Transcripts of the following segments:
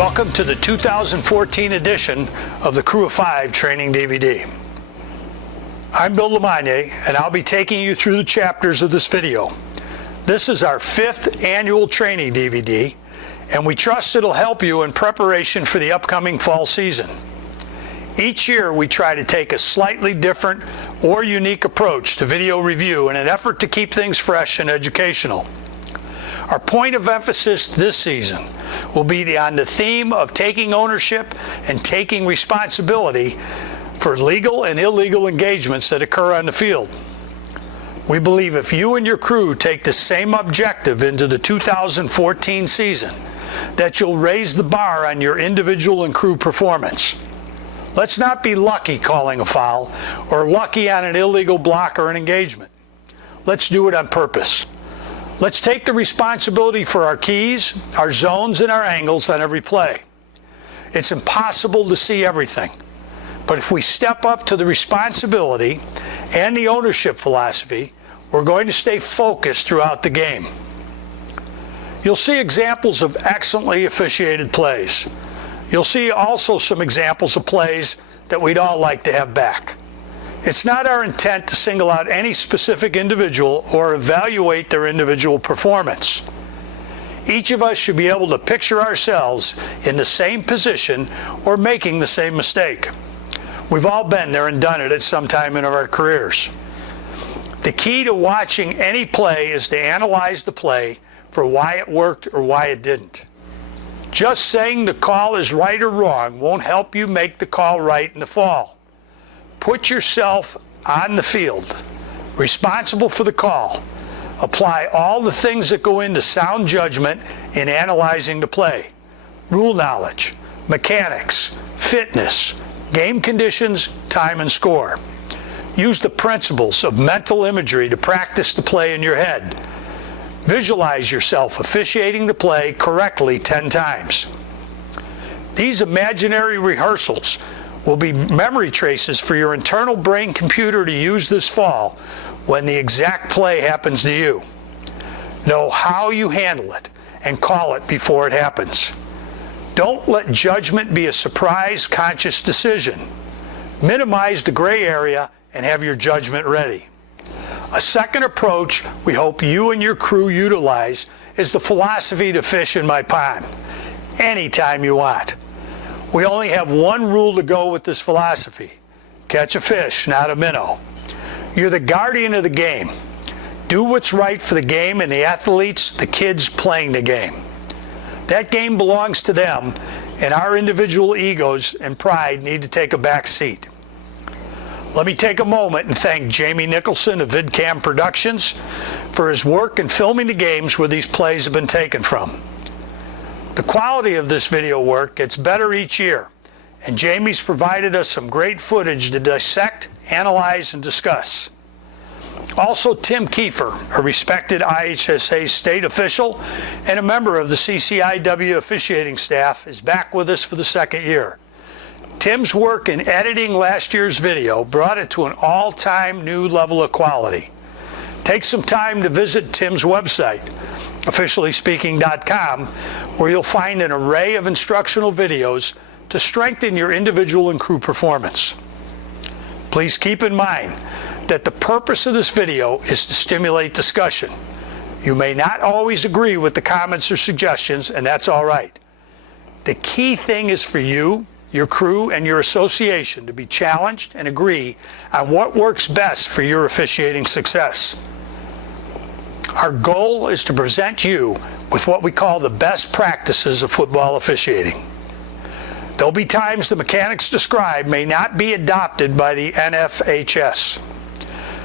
Welcome to the 2014 edition of the Crew of Five Training DVD. I'm Bill Lamagna, and I'll be taking you through the chapters of this video. This is our 5th annual training DVD, and we trust it'll help you in preparation for the upcoming fall season. Each year we try to take a slightly different or unique approach to video review in an effort to keep things fresh and educational. Our point of emphasis this season will be on the theme of taking ownership and taking responsibility for legal and illegal engagements that occur on the field. We believe if you and your crew take the same objective into the 2014 season, that you'll raise the bar on your individual and crew performance. Let's not be lucky calling a foul or lucky on an illegal block or an engagement. Let's do it on purpose. Let's take the responsibility for our keys, our zones, and our angles on every play. It's impossible to see everything, but if we step up to the responsibility and the ownership philosophy, we're going to stay focused throughout the game. You'll see examples of excellently officiated plays. You'll see also some examples of plays that we'd all like to have back. It's not our intent to single out any specific individual or evaluate their individual performance. Each of us should be able to picture ourselves in the same position or making the same mistake. We've all been there and done it at some time in our careers. The key to watching any play is to analyze the play for why it worked or why it didn't. Just saying the call is right or wrong won't help you make the call right in the fall. Put yourself on the field, responsible for the call. Apply all the things that go into sound judgment in analyzing the play. Rule knowledge, mechanics, fitness, game conditions, time and score. Use the principles of mental imagery to practice the play in your head. Visualize yourself officiating the play correctly 10 times. These imaginary rehearsals will be memory traces for your internal brain computer to use this fall when the exact play happens to you. Know how you handle it and call it before it happens. Don't let judgment be a surprise, conscious decision. Minimize the gray area and have your judgment ready. A second approach we hope you and your crew utilize is the philosophy to fish in my pond anytime you want. We only have one rule to go with this philosophy. Catch a fish, not a minnow. You're the guardian of the game. Do what's right for the game and the athletes, the kids playing the game. That game belongs to them, and our individual egos and pride need to take a back seat. Let me take a moment and thank Jamie Nicholson of VidCam Productions for his work in filming the games where these plays have been taken from. The quality of this video work gets better each year, and Jamie's provided us some great footage to dissect, analyze, and discuss. Also, Tim Kiefer, a respected IHSA state official and a member of the CCIW officiating staff, is back with us for the 2nd year. Tim's work in editing last year's video brought it to an all-time new level of quality. Take some time to visit Tim's website, officiallyspeaking.com, where you'll find an array of instructional videos to strengthen your individual and crew performance. Please keep in mind that the purpose of this video is to stimulate discussion. You may not always agree with the comments or suggestions, and that's all right. The key thing is for you, your crew, and your association to be challenged and agree on what works best for your officiating success. Our goal is to present you with what we call the best practices of football officiating. There'll be times the mechanics described may not be adopted by the NFHS.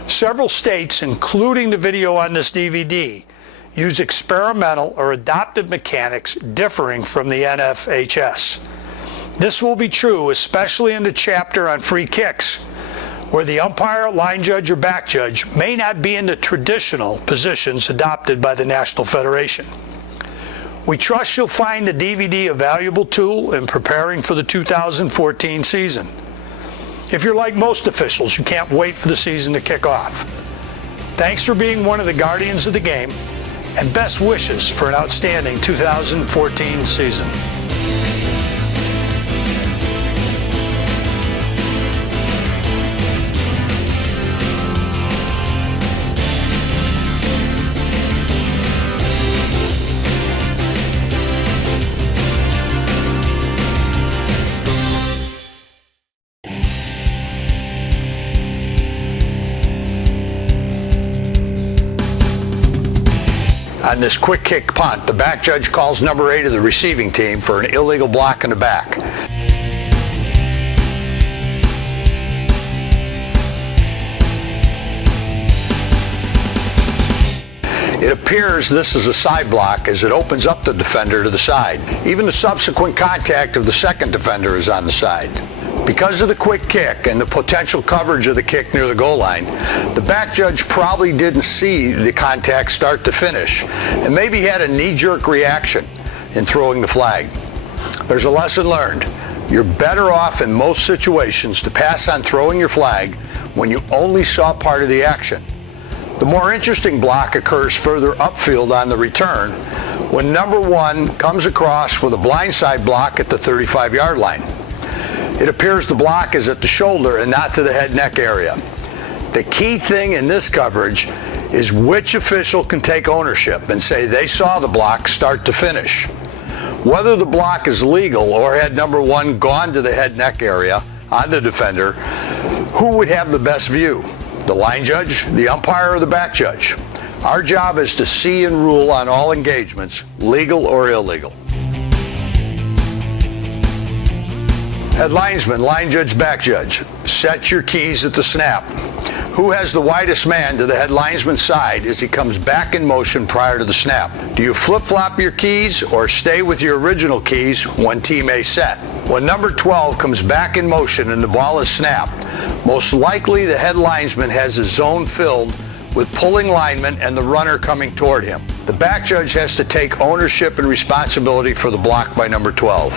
Several states, including the video on this DVD, use experimental or adopted mechanics differing from the NFHS. This will be true especially in the chapter on free kicks, where the umpire, line judge, or back judge may not be in the traditional positions adopted by the National Federation. We trust you'll find the DVD a valuable tool in preparing for the 2014 season. If you're like most officials, you can't wait for the season to kick off. Thanks for being one of the guardians of the game, and best wishes for an outstanding 2014 season. On this quick kick punt, the back judge calls number 8 of the receiving team for an illegal block in the back. It appears this is a side block as it opens up the defender to the side. Even the subsequent contact of the second defender is on the side. Because of the quick kick and the potential coverage of the kick near the goal line, the back judge probably didn't see the contact start to finish and maybe had a knee-jerk reaction in throwing the flag. There's a lesson learned. You're better off in most situations to pass on throwing your flag when you only saw part of the action. The more interesting block occurs further upfield on the return when number 1 comes across with a blindside block at the 35-yard line. It appears the block is at the shoulder and not to the head-neck area. The key thing in this coverage is which official can take ownership and say they saw the block start to finish. Whether the block is legal or had number 1 gone to the head-neck area on the defender, who would have the best view? The line judge, the umpire, or the back judge? Our job is to see and rule on all engagements, legal or illegal. Head linesman, line judge, back judge. Set your keys at the snap. Who has the widest man to the head linesman's side as he comes back in motion prior to the snap? Do you flip-flop your keys or stay with your original keys when team A set? When number 12 comes back in motion and the ball is snapped, most likely the head linesman has his zone filled with pulling linemen and the runner coming toward him. The back judge has to take ownership and responsibility for the block by number 12.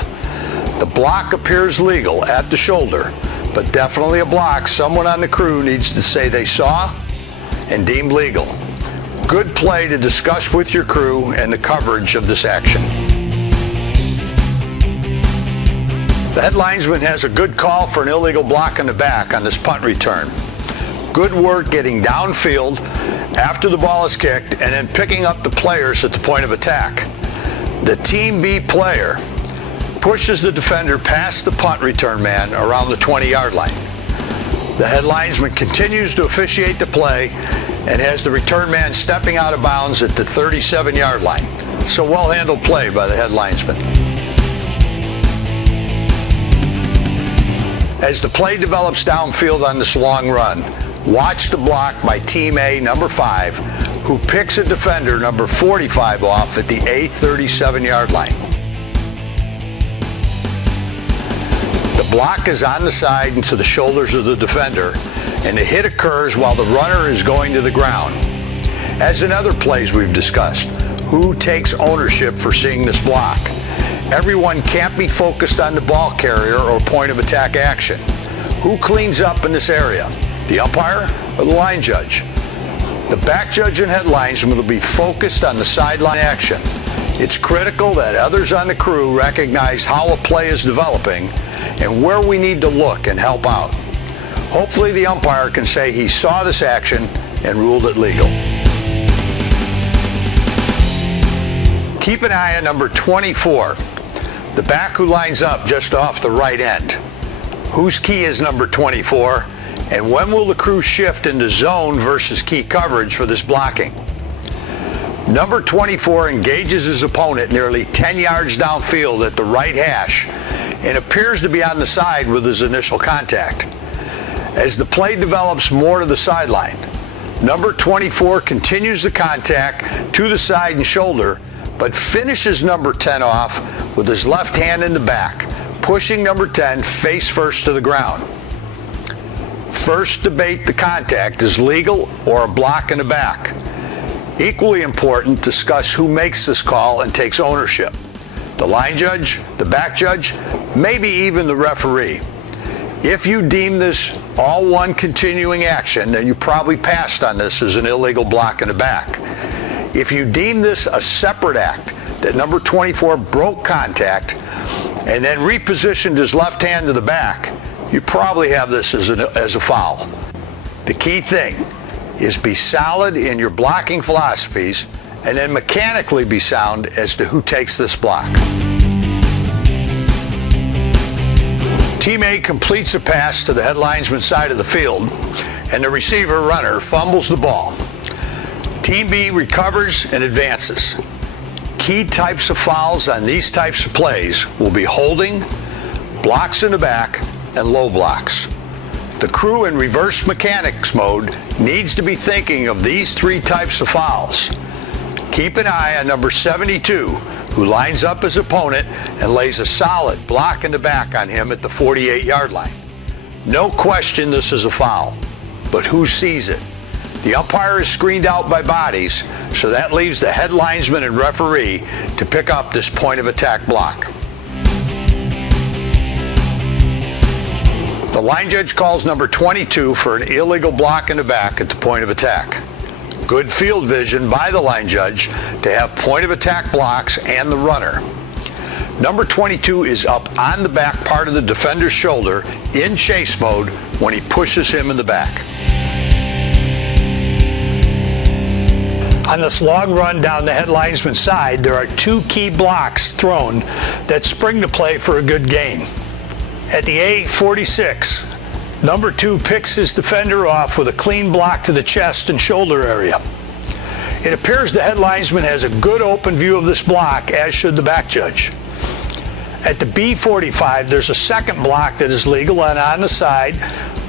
The block appears legal at the shoulder, but definitely a block someone on the crew needs to say they saw and deemed legal. Good play to discuss with your crew and the coverage of this action. The head linesman has a good call for an illegal block in the back on this punt return. Good work getting downfield after the ball is kicked and then picking up the players at the point of attack. The Team B player pushes the defender past the punt return man around the 20-yard line. The head linesman continues to officiate the play and has the return man stepping out of bounds at the 37-yard line. It's a well-handled play by the head linesman. As the play develops downfield on this long run, watch the block by Team A, number 5, who picks a defender, number 45, off at the A 37-yard line. The block is on the side and to the shoulders of the defender, and the hit occurs while the runner is going to the ground. As in other plays we've discussed, who takes ownership for seeing this block? Everyone can't be focused on the ball carrier or point of attack action. Who cleans up in this area? The umpire or the line judge? The back judge and head linesman will be focused on the sideline action. It's critical that others on the crew recognize how a play is developing and where we need to look and help out. Hopefully the umpire can say he saw this action and ruled it legal. Keep an eye on number 24, the back who lines up just off the right end. Whose key is number 24, and when will the crew shift into zone versus key coverage for this blocking? Number 24 engages his opponent nearly 10 yards downfield at the right hash and appears to be on the side with his initial contact. As the play develops more to the sideline, number 24 continues the contact to the side and shoulder, but finishes number 10 off with his left hand in the back, pushing number 10 face first to the ground. First debate the contact is legal or a block in the back. Equally important, discuss who makes this call and takes ownership. The line judge, the back judge, maybe even the referee. If you deem this all one continuing action, then you probably passed on this as an illegal block in the back. If you deem this a separate act, that number 24 broke contact and then repositioned his left hand to the back, you probably have this as a foul. The key thing is be solid in your blocking philosophies and then mechanically be sound as to who takes this block. Team A completes a pass to the head linesman side of the field and the receiver runner fumbles the ball. Team B recovers and advances. Key types of fouls on these types of plays will be holding, blocks in the back, and low blocks. The crew in reverse mechanics mode needs to be thinking of these three types of fouls. Keep an eye on number 72, who lines up his opponent and lays a solid block in the back on him at the 48-yard line. No question this is a foul, but who sees it? The umpire is screened out by bodies, so that leaves the head linesman and referee to pick up this point of attack block. The line judge calls number 22 for an illegal block in the back at the point of attack. Good field vision by the line judge to have point of attack blocks and the runner. Number 22 is up on the back part of the defender's shoulder in chase mode when he pushes him in the back. On this long run down the head linesman's side, there are two key blocks thrown that spring the play for a good gain. At the A46, number 2 picks his defender off with a clean block to the chest and shoulder area. It appears the head linesman has a good open view of this block, as should the back judge. At the B45, there's a second block that is legal and on the side,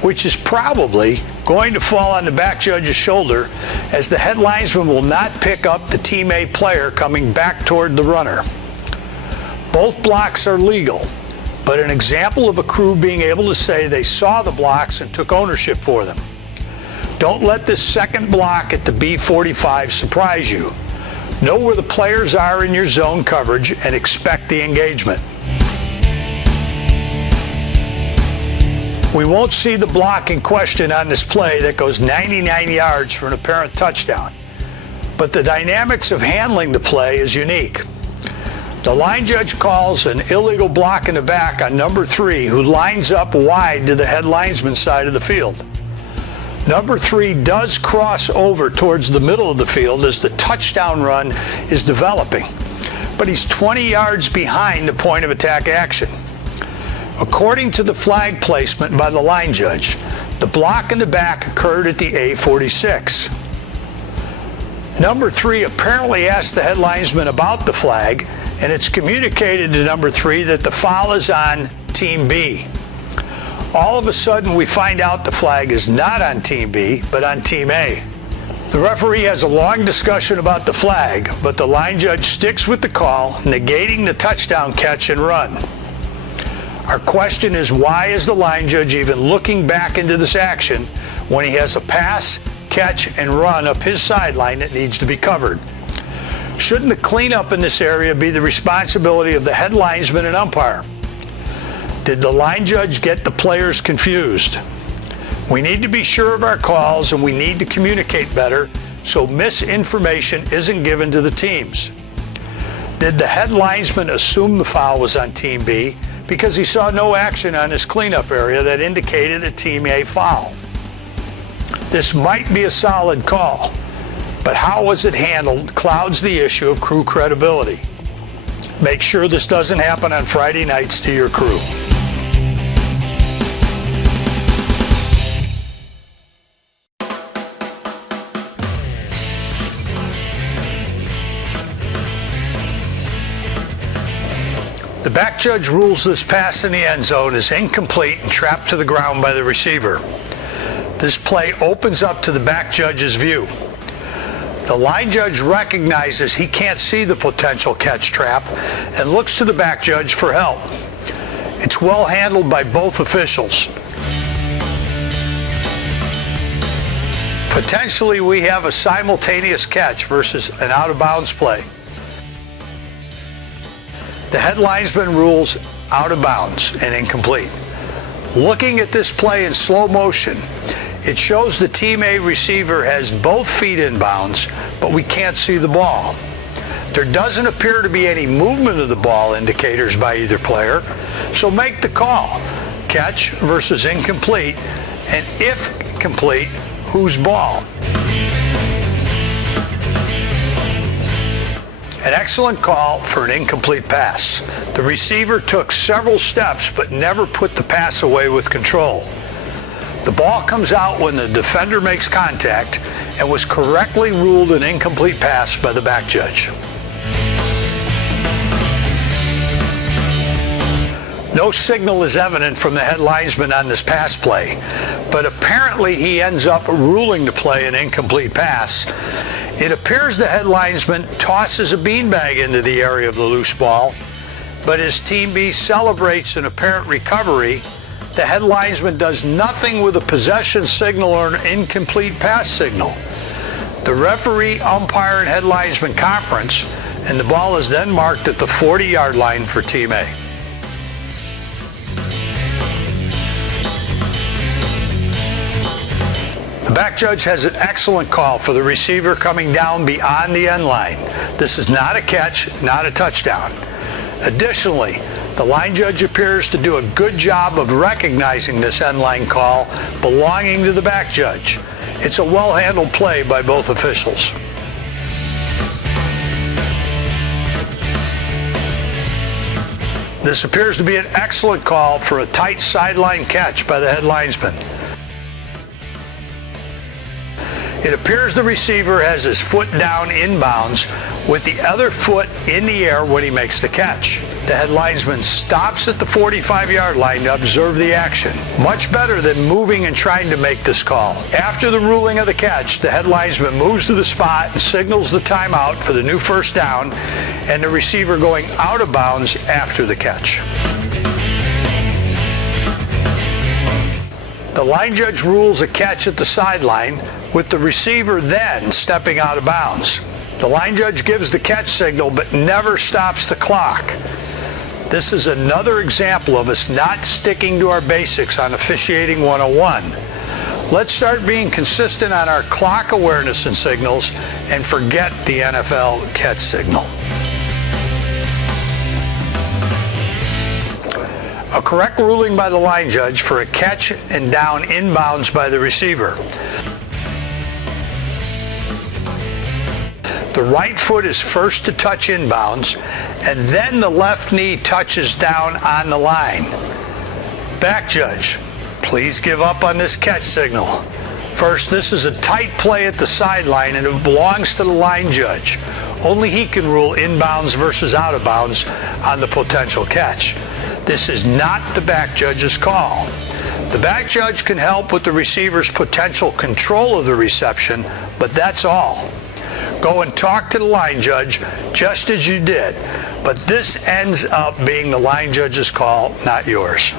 which is probably going to fall on the back judge's shoulder, as the head linesman will not pick up the Team A player coming back toward the runner. Both blocks are legal, but an example of a crew being able to say they saw the blocks and took ownership for them. Don't let this second block at the B45 surprise you. Know where the players are in your zone coverage and expect the engagement. We won't see the block in question on this play that goes 99 yards for an apparent touchdown, but the dynamics of handling the play is unique. The line judge calls an illegal block in the back on number 3, who lines up wide to the head linesman's side of the field. Number 3 does cross over towards the middle of the field as the touchdown run is developing, but he's 20 yards behind the point of attack action. According to the flag placement by the line judge, the block in the back occurred at the A46. Number 3 apparently asked the head linesman about the flag, and it's communicated to number 3 that the foul is on Team B. All of a sudden, we find out the flag is not on Team B, but on Team A. The referee has a long discussion about the flag, but the line judge sticks with the call, negating the touchdown catch and run. Our question is, why is the line judge even looking back into this action when he has a pass, catch, and run up his sideline that needs to be covered? Shouldn't the cleanup in this area be the responsibility of the head linesman and umpire? Did the line judge get the players confused? We need to be sure of our calls, and we need to communicate better so misinformation isn't given to the teams. Did the head linesman assume the foul was on Team B because he saw no action on his cleanup area that indicated a Team A foul? This might be a solid call, but how was it handled clouds the issue of crew credibility. Make sure this doesn't happen on Friday nights to your crew. The back judge rules this pass in the end zone is incomplete and trapped to the ground by the receiver. This play opens up to the back judge's view. The line judge recognizes he can't see the potential catch trap and looks to the back judge for help. It's well handled by both officials. Potentially, we have a simultaneous catch versus an out-of-bounds play. The head linesman rules out of bounds and incomplete. Looking at this play in slow motion, it shows the Team A receiver has both feet in bounds, but we can't see the ball. There doesn't appear to be any movement of the ball indicators by either player, so make the call. Catch versus incomplete, and if complete, whose ball? An excellent call for an incomplete pass. The receiver took several steps but never put the pass away with control. The ball comes out when the defender makes contact and was correctly ruled an incomplete pass by the back judge. No signal is evident from the head linesman on this pass play, but apparently he ends up ruling the play an incomplete pass. It appears the head linesman tosses a beanbag into the area of the loose ball, but as Team B celebrates an apparent recovery, the head linesman does nothing with a possession signal or an incomplete pass signal. The referee, umpire, and head linesman conference, and the ball is then marked at the 40-yard line for Team A. The back judge has an excellent call for the receiver coming down beyond the end line. This is not a catch, not a touchdown. Additionally, the line judge appears to do a good job of recognizing this end line call belonging to the back judge. It's a well-handled play by both officials. This appears to be an excellent call for a tight sideline catch by the head linesman. It appears the receiver has his foot down inbounds with the other foot in the air when he makes the catch. The head linesman stops at the 45-yard line to observe the action. Much better than moving and trying to make this call. After the ruling of the catch, the head linesman moves to the spot and signals the timeout for the new first down and the receiver going out of bounds after the catch. The line judge rules a catch at the sideline, with the receiver then stepping out of bounds. The line judge gives the catch signal but never stops the clock. This is another example of us not sticking to our basics on officiating 101. Let's start being consistent on our clock awareness and signals and forget the NFL catch signal. A correct ruling by the line judge for a catch and down inbounds by the receiver. The right foot is first to touch inbounds, and then the left knee touches down on the line. Back judge, please give up on this catch signal. First, this is a tight play at the sideline and it belongs to the line judge. Only he can rule inbounds versus out of bounds on the potential catch. This is not the back judge's call. The back judge can help with the receiver's potential control of the reception, but that's all. Go and talk to the line judge just as you did, but this ends up being the line judge's call, not yours.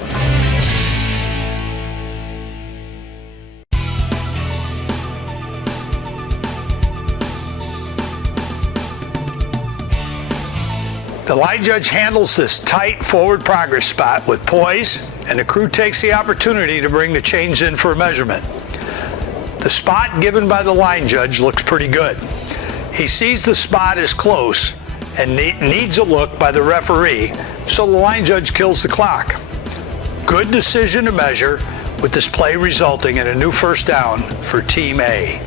The line judge handles this tight forward progress spot with poise, and the crew takes the opportunity to bring the chains in for a measurement. The spot given by the line judge looks pretty good. He sees the spot is close and needs a look by the referee, so the line judge kills the clock. Good decision to measure, with this play resulting in a new first down for Team A.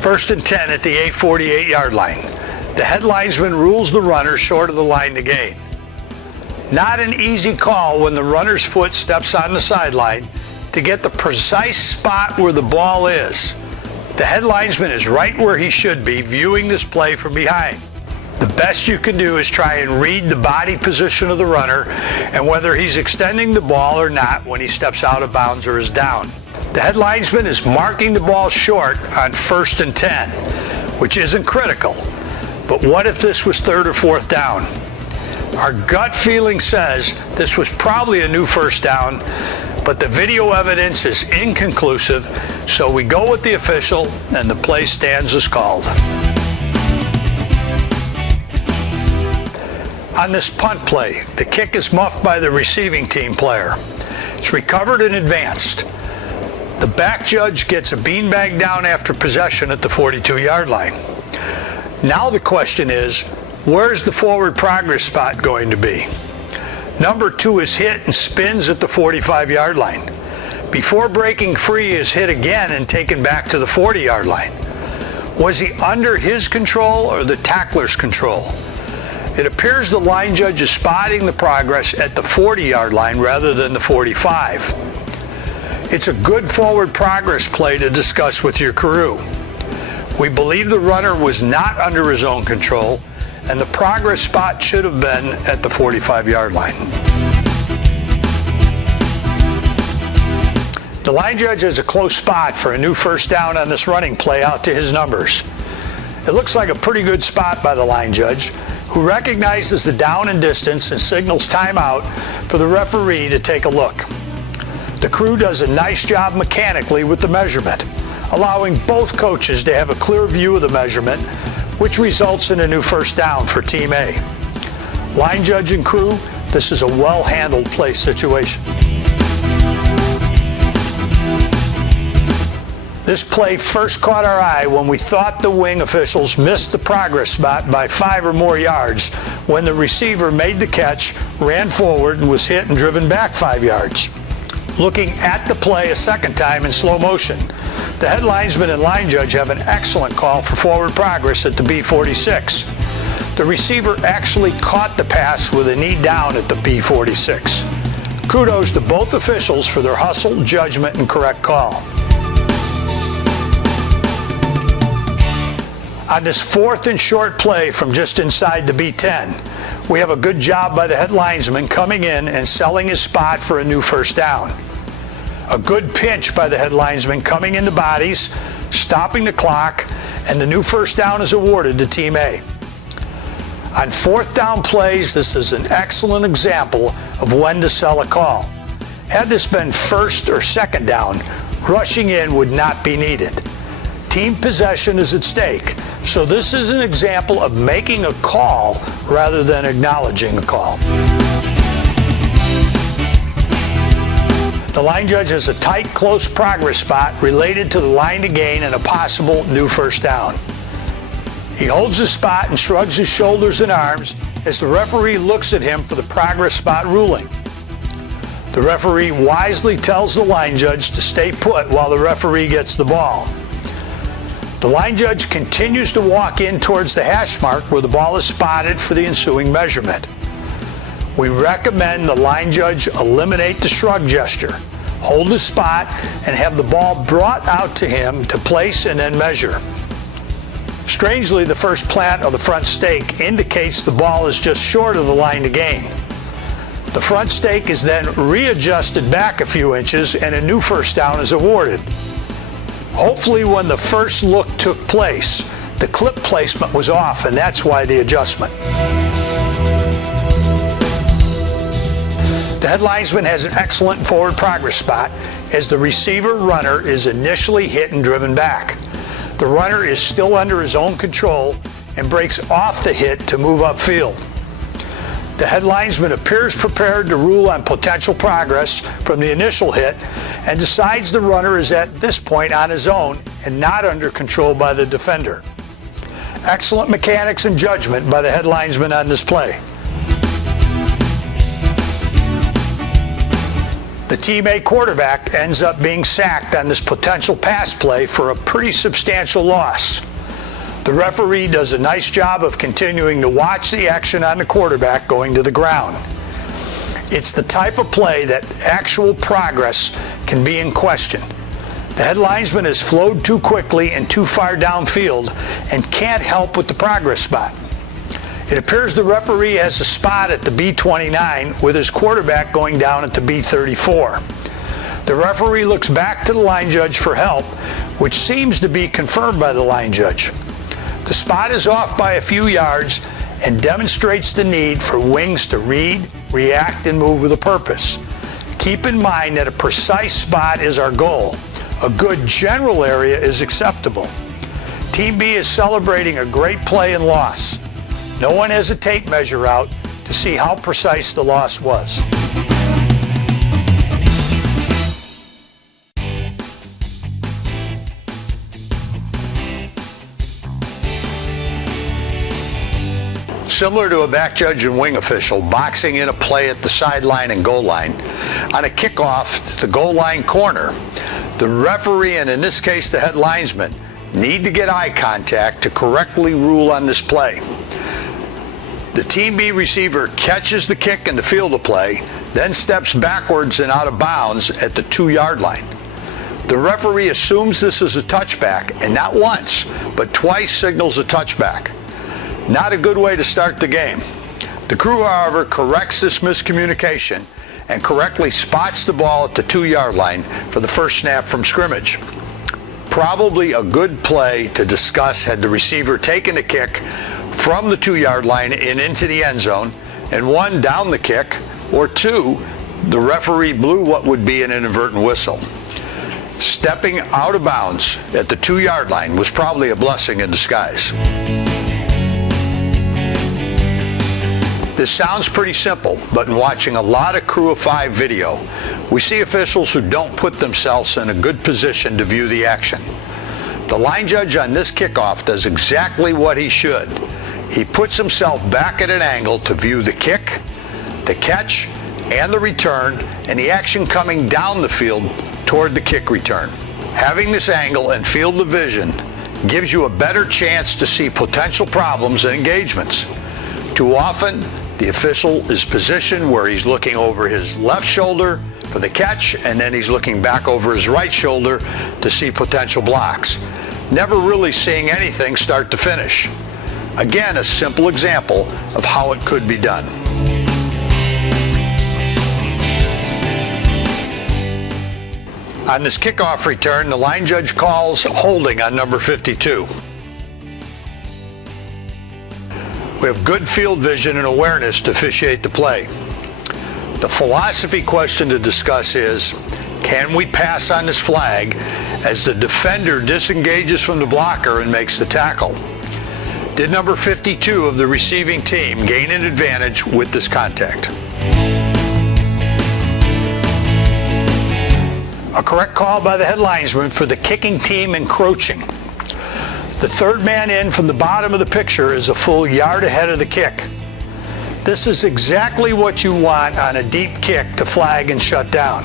First and 10 at the A 48-yard line. The head linesman rules the runner short of the line to gain. Not an easy call when the runner's foot steps on the sideline to get the precise spot where the ball is. The head linesman is right where he should be, viewing this play from behind. The best you can do is try and read the body position of the runner and whether he's extending the ball or not when he steps out of bounds or is down. The head linesman is marking the ball short on first and 10, which isn't critical. But what if this was third or fourth down? Our gut feeling says this was probably a new first down, but the video evidence is inconclusive, so we go with the official and the play stands as called. On this punt play, the kick is muffed by the receiving team player. It's recovered and advanced. The back judge gets a beanbag down after possession at the 42-yard line. Now the question is, where's the forward progress spot going to be? Number 2 is hit and spins at the 45-yard line. Before breaking free, is hit again and taken back to the 40-yard line. Was he under his control or the tackler's control? It appears the line judge is spotting the progress at the 40-yard line rather than the 45. It's a good forward progress play to discuss with your crew. We believe the runner was not under his own control, and the progress spot should have been at the 45-yard line. The line judge has a close spot for a new first down on this running play out to his numbers. It looks like a pretty good spot by the line judge, who recognizes the down and distance and signals timeout for the referee to take a look. The crew does a nice job mechanically with the measurement, allowing both coaches to have a clear view of the measurement, which results in a new first down for Team A. Line judge and crew, this is a well-handled play situation. This play first caught our eye when we thought the wing officials missed the progress spot by 5 or more yards when the receiver made the catch, ran forward, and was hit and driven back 5 yards. Looking at the play a second time in slow motion, the head linesman and line judge have an excellent call for forward progress at the B46. The receiver actually caught the pass with a knee down at the B46. Kudos to both officials for their hustle, judgment, and correct call. On this 4th and short play from just inside the B10, we have a good job by the head linesman coming in and selling his spot for a new first down. A good pinch by the head linesman coming into bodies, stopping the clock, and the new first down is awarded to Team A. On 4th down plays, this is an excellent example of when to sell a call. Had this been 1st or 2nd down, rushing in would not be needed. Team possession is at stake, so this is an example of making a call rather than acknowledging a call. The line judge has a tight, close progress spot related to the line to gain and a possible new first down. He holds his spot and shrugs his shoulders and arms as the referee looks at him for the progress spot ruling. The referee wisely tells the line judge to stay put while the referee gets the ball. The line judge continues to walk in towards the hash mark where the ball is spotted for the ensuing measurement. We recommend the line judge eliminate the shrug gesture, hold his spot, and have the ball brought out to him to place and then measure. Strangely, the first plant of the front stake indicates the ball is just short of the line to gain. The front stake is then readjusted back a few inches and a new first down is awarded. Hopefully when the first look took place, the clip placement was off, and that's why the adjustment. The head linesman has an excellent forward progress spot as the receiver runner is initially hit and driven back. The runner is still under his own control and breaks off the hit to move upfield. The head linesman appears prepared to rule on potential progress from the initial hit and decides the runner is at this point on his own and not under control by the defender. Excellent mechanics and judgment by the head linesman on this play. The Team A quarterback ends up being sacked on this potential pass play for a pretty substantial loss. The referee does a nice job of continuing to watch the action on the quarterback going to the ground. It's the type of play that actual progress can be in question. The head linesman has flowed too quickly and too far downfield and can't help with the progress spot. It appears the referee has a spot at the B29 with his quarterback going down at the B34. The referee looks back to the line judge for help, which seems to be confirmed by the line judge. The spot is off by a few yards and demonstrates the need for wings to read, react, and move with a purpose. Keep in mind that a precise spot is our goal. A good general area is acceptable. Team B is celebrating a great play and loss. No one has a tape measure out to see how precise the loss was. Similar to a back judge and wing official boxing in a play at the sideline and goal line, on a kickoff to the goal line corner, the referee, and in this case the head linesman, need to get eye contact to correctly rule on this play. The Team B receiver catches the kick in the field of play, then steps backwards and out of bounds at the 2-yard line. The referee assumes this is a touchback and not once, but twice signals a touchback. Not a good way to start the game. The crew, however, corrects this miscommunication and correctly spots the ball at the 2-yard line for the first snap from scrimmage. Probably a good play to discuss had the receiver taken the kick from the 2-yard line and into the end zone, and 1, down the kick, or 2, the referee blew what would be an inadvertent whistle. Stepping out of bounds at the 2-yard line was probably a blessing in disguise. This sounds pretty simple, but in watching a lot of Crew of 5 video, we see officials who don't put themselves in a good position to view the action. The line judge on this kickoff does exactly what he should. He puts himself back at an angle to view the kick, the catch, and the return, and the action coming down the field toward the kick return. Having this angle and field of vision gives you a better chance to see potential problems and engagements. Too often, the official is positioned where he's looking over his left shoulder for the catch, and then he's looking back over his right shoulder to see potential blocks, never really seeing anything start to finish. Again, a simple example of how it could be done. On this kickoff return, the line judge calls holding on number 52. We have good field vision and awareness to officiate the play. The philosophy question to discuss is, can we pass on this flag as the defender disengages from the blocker and makes the tackle? Did number 52 of the receiving team gain an advantage with this contact? A correct call by the head linesman for the kicking team encroaching. The third man in from the bottom of the picture is a full yard ahead of the kick. This is exactly what you want on a deep kick to flag and shut down.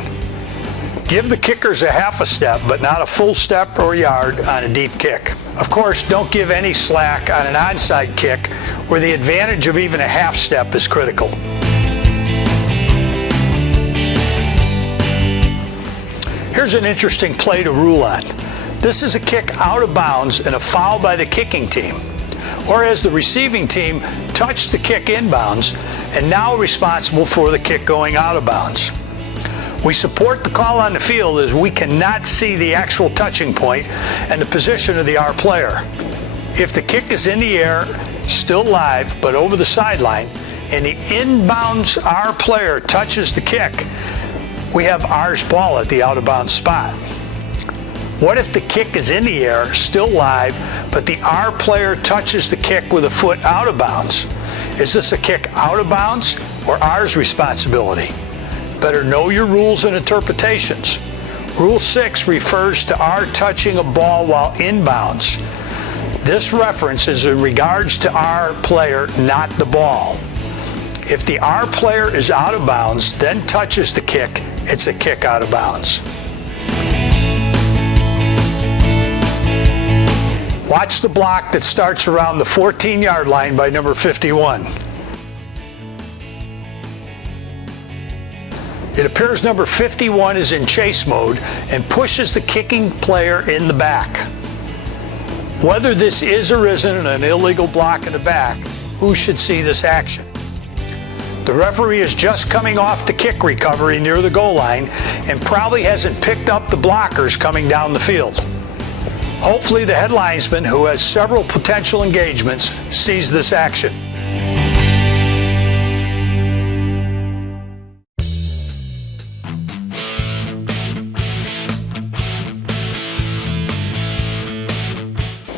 Give the kickers a half a step, but not a full step or yard on a deep kick. Of course, don't give any slack on an onside kick where the advantage of even a half step is critical. Here's an interesting play to rule on. This is a kick out of bounds and a foul by the kicking team, whereas the receiving team touched the kick inbounds and now responsible for the kick going out of bounds. We support the call on the field as we cannot see the actual touching point and the position of the R player. If the kick is in the air, still live, but over the sideline, and the inbounds R player touches the kick, we have R's ball at the out of bounds spot. What if the kick is in the air, still live, but the R player touches the kick with a foot out of bounds? Is this a kick out of bounds or R's responsibility? Better know your rules and interpretations. Rule 6 refers to R touching a ball while inbounds. This reference is in regards to R player, not the ball. If the R player is out of bounds, then touches the kick, it's a kick out of bounds. Watch the block that starts around the 14-yard line by number 51. It appears number 51 is in chase mode and pushes the kicking player in the back. Whether this is or isn't an illegal block in the back, who should see this action? The referee is just coming off the kick recovery near the goal line and probably hasn't picked up the blockers coming down the field. Hopefully the head linesman, who has several potential engagements, sees this action.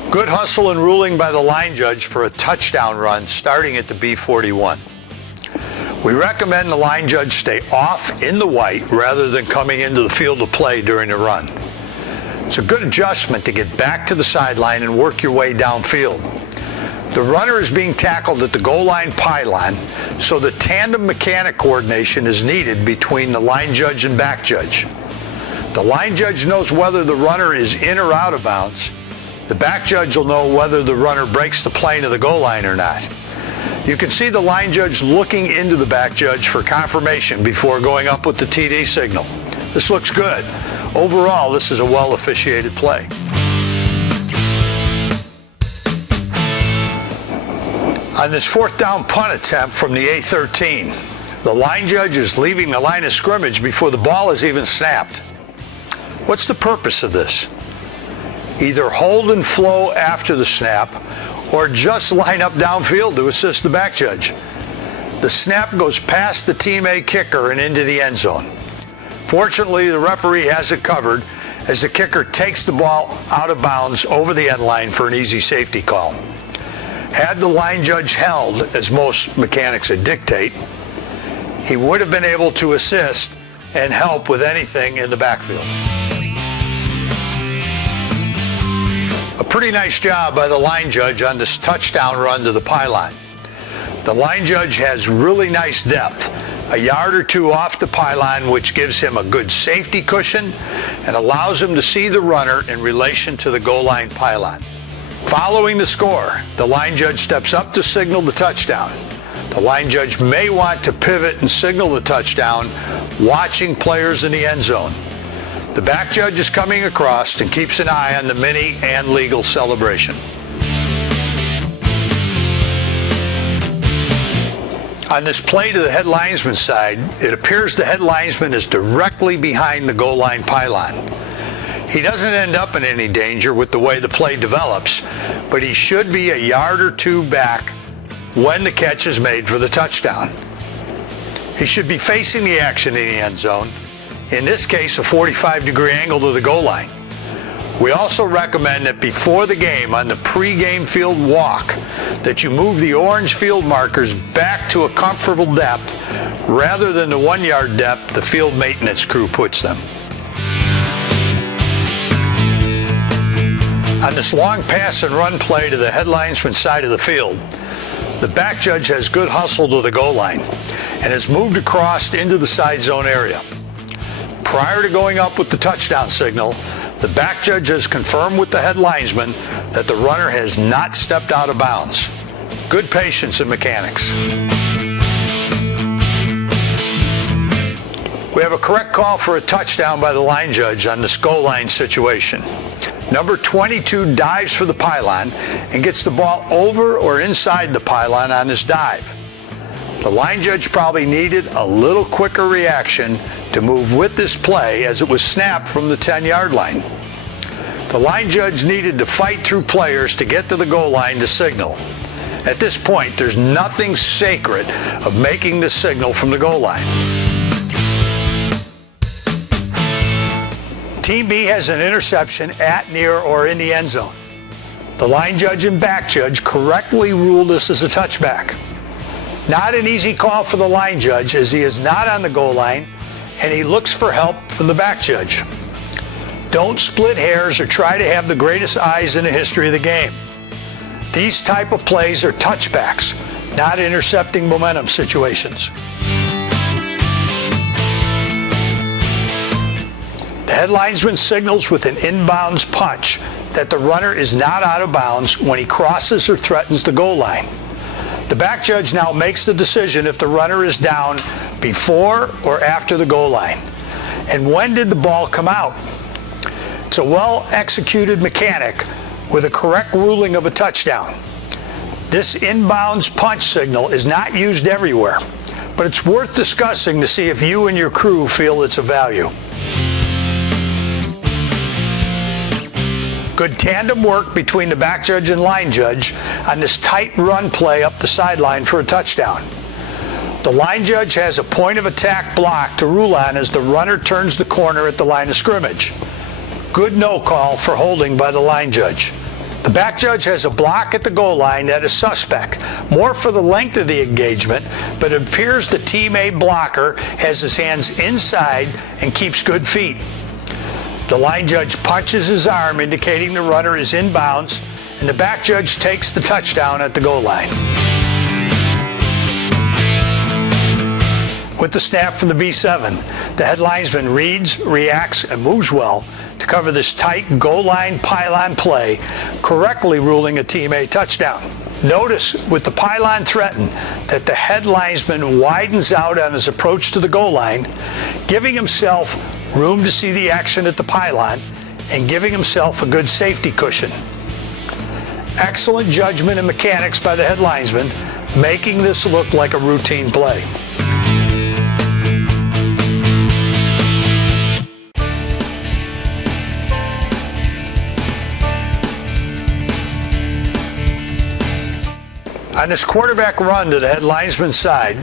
Good hustle and ruling by the line judge for a touchdown run starting at the B41. We recommend the line judge stay off in the white rather than coming into the field of play during the run. It's a good adjustment to get back to the sideline and work your way downfield. The runner is being tackled at the goal line pylon, so the tandem mechanic coordination is needed between the line judge and back judge. The line judge knows whether the runner is in or out of bounds. The back judge will know whether the runner breaks the plane of the goal line or not. You can see the line judge looking into the back judge for confirmation before going up with the TD signal. This looks good. Overall, this is a well-officiated play. On this fourth down punt attempt from the A13, the line judge is leaving the line of scrimmage before the ball is even snapped. What's the purpose of this? Either hold and flow after the snap, or just line up downfield to assist the back judge. The snap goes past the Team A kicker and into the end zone. Fortunately, the referee has it covered as the kicker takes the ball out of bounds over the end line for an easy safety call. Had the line judge held, as most mechanics would dictate, he would have been able to assist and help with anything in the backfield. A pretty nice job by the line judge on this touchdown run to the pylon. The line judge has really nice depth, a yard or two off the pylon, which gives him a good safety cushion and allows him to see the runner in relation to the goal line pylon. Following the score, the line judge steps up to signal the touchdown. The line judge may want to pivot and signal the touchdown, watching players in the end zone. The back judge is coming across and keeps an eye on the mini and legal celebration. On this play to the head linesman's side, it appears the head linesman is directly behind the goal line pylon. He doesn't end up in any danger with the way the play develops, but he should be a yard or two back when the catch is made for the touchdown. He should be facing the action in the end zone, in this case a 45-degree angle to the goal line. We also recommend that before the game on the pre-game field walk that you move the orange field markers back to a comfortable depth rather than the 1 yard depth the field maintenance crew puts them. On this long pass and run play to the head linesman's side of the field, the back judge has good hustle to the goal line and has moved across into the side zone area. Prior to going up with the touchdown signal, the back judge has confirmed with the head linesman that the runner has not stepped out of bounds. Good patience in mechanics. We have a correct call for a touchdown by the line judge on this goal line situation. Number 22 dives for the pylon and gets the ball over or inside the pylon on his dive. The line judge probably needed a little quicker reaction to move with this play as it was snapped from the 10-yard line. The line judge needed to fight through players to get to the goal line to signal. At this point, there's nothing sacred of making the signal from the goal line. Team B has an interception at, near, or in the end zone. The line judge and back judge correctly ruled this as a touchback. Not an easy call for the line judge as he is not on the goal line and he looks for help from the back judge. Don't split hairs or try to have the greatest eyes in the history of the game. These type of plays are touchbacks, not intercepting momentum situations. The head linesman signals with an inbounds punch that the runner is not out of bounds when he crosses or threatens the goal line. The back judge now makes the decision if the runner is down before or after the goal line. And when did the ball come out? It's a well-executed mechanic with a correct ruling of a touchdown. This inbounds punch signal is not used everywhere, but it's worth discussing to see if you and your crew feel it's of value. Good tandem work between the back judge and line judge on this tight run play up the sideline for a touchdown. The line judge has a point of attack block to rule on as the runner turns the corner at the line of scrimmage. Good no call for holding by the line judge. The back judge has a block at the goal line that is suspect, more for the length of the engagement, but it appears the Team A blocker has his hands inside and keeps good feet. The line judge punches his arm, indicating the runner is in bounds, and the back judge takes the touchdown at the goal line. With the snap from the B7, the head linesman reads, reacts, and moves well to cover this tight goal line pylon play, correctly ruling a Team A touchdown. Notice with the pylon threatened that the head linesman widens out on his approach to the goal line, giving himself room to see the action at the pylon and giving himself a good safety cushion. Excellent judgment and mechanics by the head linesman, making this look like a routine play. On this quarterback run to the head linesman's side,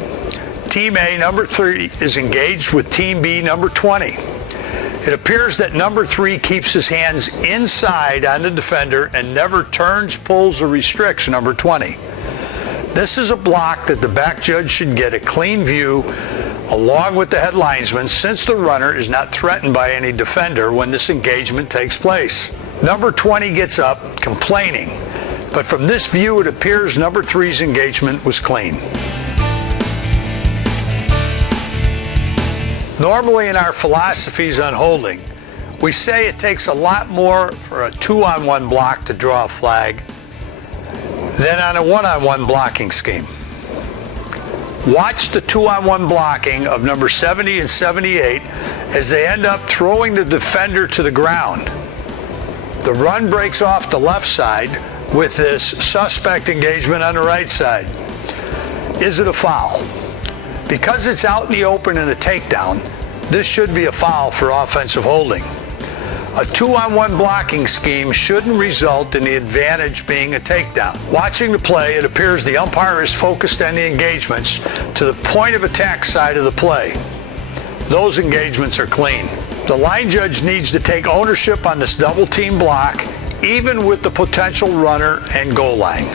Team A, number 3, is engaged with Team B, number 20. It appears that number 3 keeps his hands inside on the defender and never turns, pulls, or restricts number 20. This is a block that the back judge should get a clean view along with the head linesman, since the runner is not threatened by any defender when this engagement takes place. Number 20 gets up, complaining. But from this view, it appears number 3's engagement was clean. Normally in our philosophies on holding, we say it takes a lot more for a 2-on-1 block to draw a flag than on a 1-on-1 blocking scheme. Watch the 2-on-1 blocking of number 70 and 78 as they end up throwing the defender to the ground. The run breaks off the left side with this suspect engagement on the right side. Is it a foul? Because it's out in the open in a takedown, this should be a foul for offensive holding. A 2-on-1 blocking scheme shouldn't result in the advantage being a takedown. Watching the play, it appears the umpire is focused on the engagements to the point of attack side of the play. Those engagements are clean. The line judge needs to take ownership on this double team block, even with the potential runner and goal line.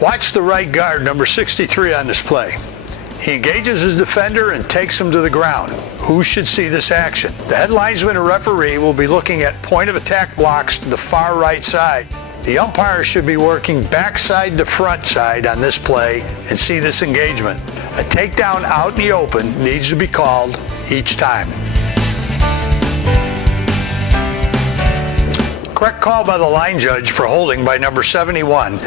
Watch the right guard, number 63, on this play. He engages his defender and takes him to the ground. Who should see this action? The head linesman and referee will be looking at point of attack blocks to the far right side. The umpire should be working backside to front side on this play and see this engagement. A takedown out in the open needs to be called each time. Correct call by the line judge for holding by number 71,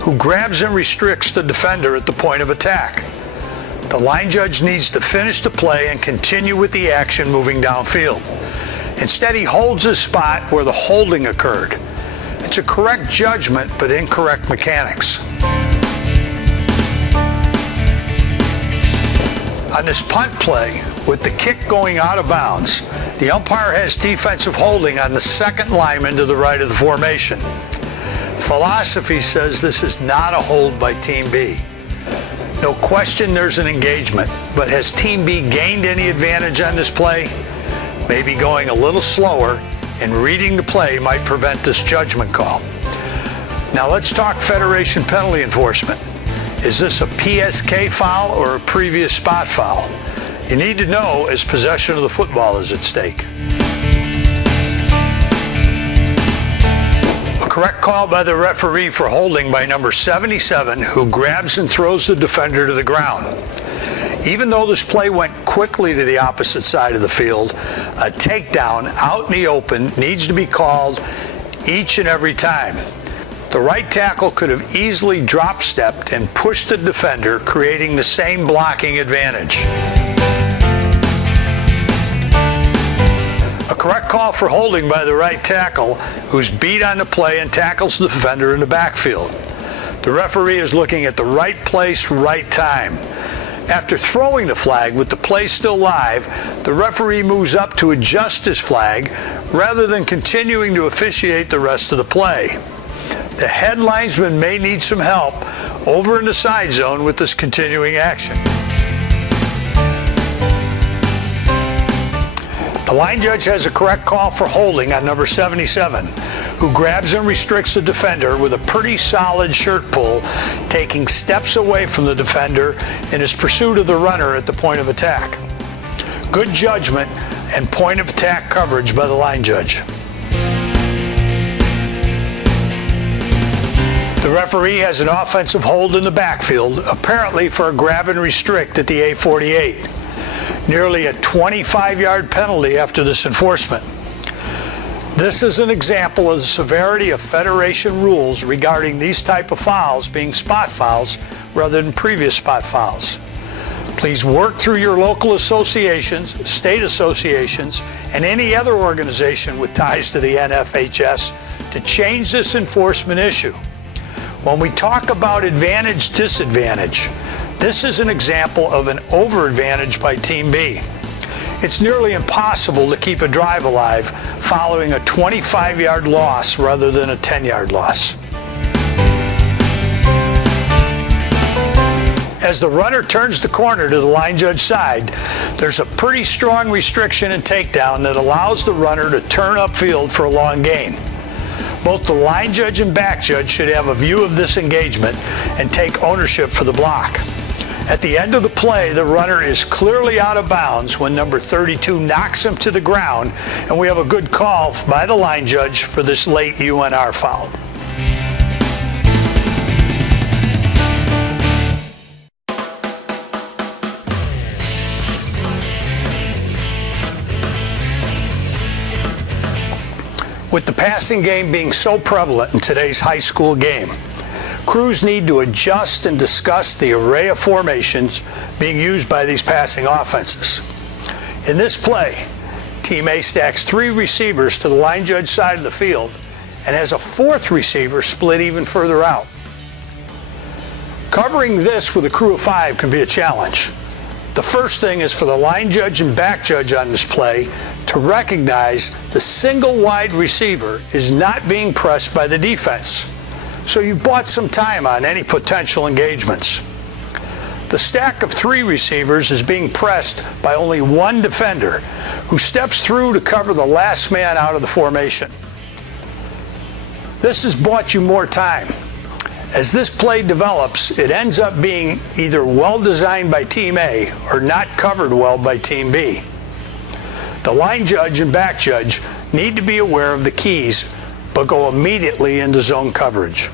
who grabs and restricts the defender at the point of attack. The line judge needs to finish the play and continue with the action moving downfield. Instead, he holds his spot where the holding occurred. It's a correct judgment, but incorrect mechanics. On this punt play, with the kick going out of bounds, the umpire has defensive holding on the second lineman to the right of the formation. Philosophy says this is not a hold by Team B. No question there's an engagement, but has Team B gained any advantage on this play? Maybe going a little slower and reading the play might prevent this judgment call. Now let's talk Federation penalty enforcement. Is this a PSK foul or a previous spot foul? You need to know as possession of the football is at stake. A correct call by the referee for holding by number 77, who grabs and throws the defender to the ground. Even though this play went quickly to the opposite side of the field, a takedown out in the open needs to be called each and every time. The right tackle could have easily drop-stepped and pushed the defender, creating the same blocking advantage. A correct call for holding by the right tackle, who's beat on the play and tackles the defender in the backfield. The referee is looking at the right place, right time. After throwing the flag with the play still live, the referee moves up to adjust his flag rather than continuing to officiate the rest of the play. The head linesman may need some help over in the side zone with this continuing action. The line judge has a correct call for holding on number 77, who grabs and restricts the defender with a pretty solid shirt pull, taking steps away from the defender in his pursuit of the runner at the point of attack. Good judgment and point of attack coverage by the line judge. The referee has an offensive hold in the backfield, apparently for a grab and restrict at the A48. Nearly a 25-yard penalty after this enforcement. This is an example of the severity of Federation rules regarding these type of fouls being spot fouls rather than previous spot fouls. Please work through your local associations, state associations, and any other organization with ties to the NFHS to change this enforcement issue. When we talk about advantage-disadvantage, this is an example of an over-advantage by Team B. It's nearly impossible to keep a drive alive following a 25-yard loss rather than a 10-yard loss. As the runner turns the corner to the line judge side, there's a pretty strong restriction and takedown that allows the runner to turn upfield for a long gain. Both the line judge and back judge should have a view of this engagement and take ownership for the block. At the end of the play, the runner is clearly out of bounds when number 32 knocks him to the ground, and we have a good call by the line judge for this late UNR foul. With the passing game being so prevalent in today's high school game, crews need to adjust and discuss the array of formations being used by these passing offenses. In this play, Team A stacks 3 receivers to the line judge side of the field and has a 4th receiver split even further out. Covering this with a crew of 5 can be a challenge. The first thing is for the line judge and back judge on this play to recognize the single wide receiver is not being pressed by the defense, so you've bought some time on any potential engagements. The stack of 3 receivers is being pressed by only 1 defender who steps through to cover the last man out of the formation. This has bought you more time. As this play develops, it ends up being either well designed by Team A or not covered well by Team B. The line judge and back judge need to be aware of the keys, but go immediately into zone coverage.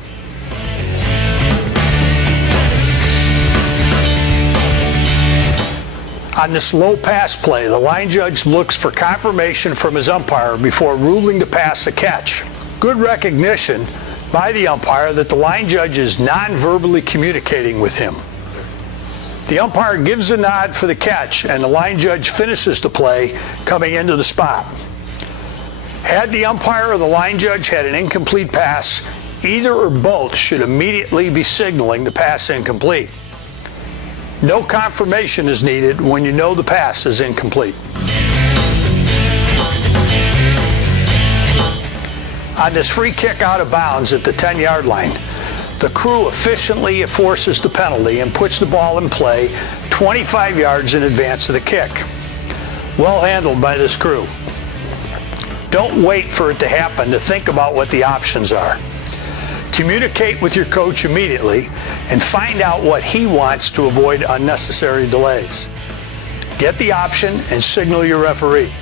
On this low pass play, the line judge looks for confirmation from his umpire before ruling to pass a catch. Good recognition by the umpire that the line judge is non-verbally communicating with him. The umpire gives a nod for the catch, and the line judge finishes the play coming into the spot. Had the umpire or the line judge had an incomplete pass, either or both should immediately be signaling the pass incomplete. No confirmation is needed when you know the pass is incomplete. On this free kick out of bounds at the 10-yard line, the crew efficiently enforces the penalty and puts the ball in play 25 yards in advance of the kick. Well handled by this crew. Don't wait for it to happen to think about what the options are. Communicate with your coach immediately and find out what he wants to avoid unnecessary delays. Get the option and signal your referee.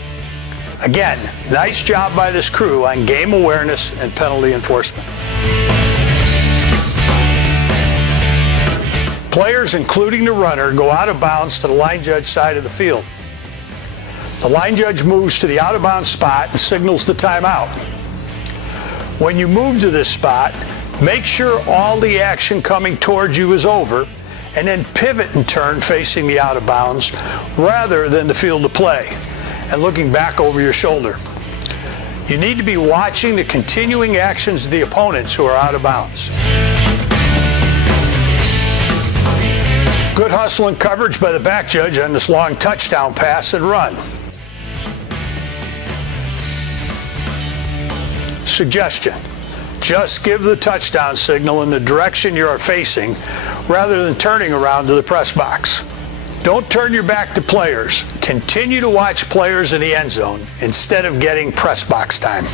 Again, nice job by this crew on game awareness and penalty enforcement. Players, including the runner, go out of bounds to the line judge side of the field. The line judge moves to the out of bounds spot and signals the timeout. When you move to this spot, make sure all the action coming towards you is over, and then pivot and turn facing the out of bounds rather than the field of play and looking back over your shoulder. You need to be watching the continuing actions of the opponents who are out of bounds. Good hustle and coverage by the back judge on this long touchdown pass and run. Suggestion: just give the touchdown signal in the direction you are facing rather than turning around to the press box. Don't turn your back to players. Continue to watch players in the end zone instead of getting press box time.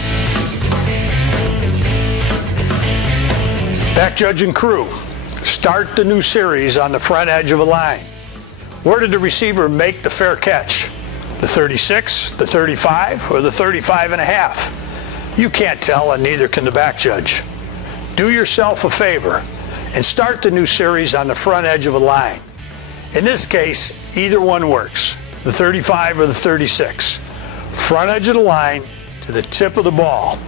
Back judge and crew, start the new series on the front edge of a line. Where did the receiver make the fair catch? The 36, the 35, or the 35 and a half? You can't tell, and neither can the back judge. Do yourself a favor and start the new series on the front edge of a line. In this case, either one works, the 35 or the 36. Front edge of the line to to the tip of the ball.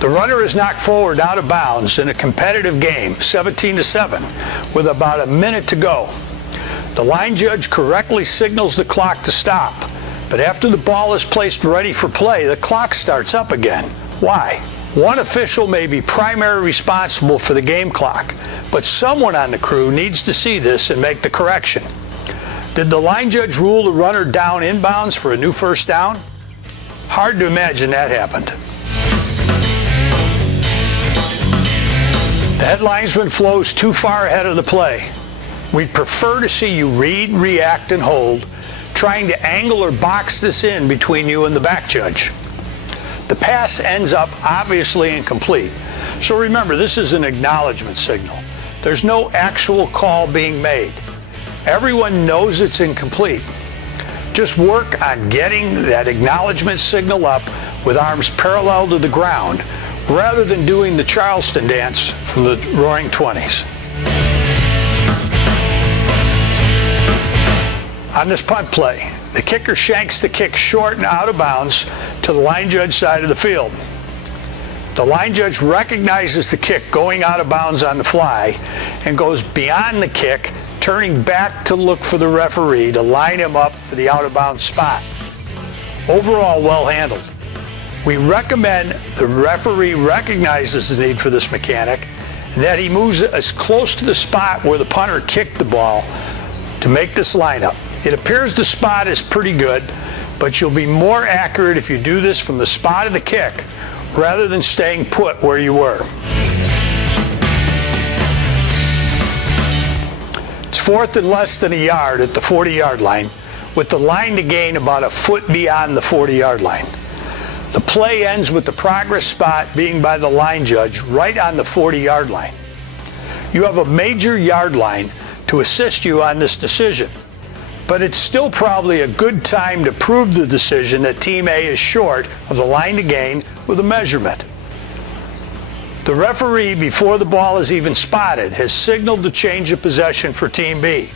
The runner is knocked forward out of bounds in a competitive game, 17-7, with about a minute to go. The line judge correctly signals the clock to stop, but after the ball is placed ready for play, the clock starts up again. Why? One official may be primarily responsible for the game clock, but someone on the crew needs to see this and make the correction. Did the line judge rule the runner down inbounds for a new first down? Hard to imagine that happened. The head linesman flows too far ahead of the play. We'd prefer to see you read, react, and hold, trying to angle or box this in between you and the back judge. The pass ends up obviously incomplete, so remember, this is an acknowledgement signal. There's no actual call being made. Everyone knows it's incomplete. Just work on getting that acknowledgement signal up with arms parallel to the ground, rather than doing the Charleston dance from the Roaring '20s. On this punt play, the kicker shanks the kick short and out of bounds to the line judge side of the field. The line judge recognizes the kick going out of bounds on the fly and goes beyond the kick, turning back to look for the referee to line him up for the out of bounds spot. Overall, well handled. We recommend the referee recognizes the need for this mechanic and that he moves as close to the spot where the punter kicked the ball to make this lineup. It appears the spot is pretty good, but you'll be more accurate if you do this from the spot of the kick rather than staying put where you were. It's fourth and less than a yard at the 40-yard line, with the line to gain about a foot beyond the 40-yard line. The play ends with the progress spot being by the line judge right on the 40-yard line. You have a major yard line to assist you on this decision, but it's still probably a good time to prove the decision that Team A is short of the line to gain with a measurement. The referee, before the ball is even spotted, has signaled the change of possession for Team B.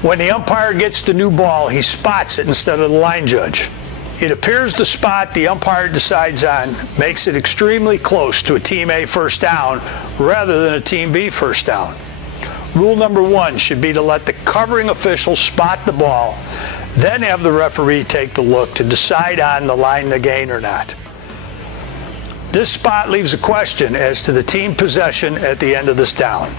When the umpire gets the new ball, he spots it instead of the line judge. It appears the spot the umpire decides on makes it extremely close to a Team A first down rather than a Team B first down. Rule number 1 should be to let the covering official spot the ball, then have the referee take the look to decide on the line to gain or not. This spot leaves a question as to the team possession at the end of this down.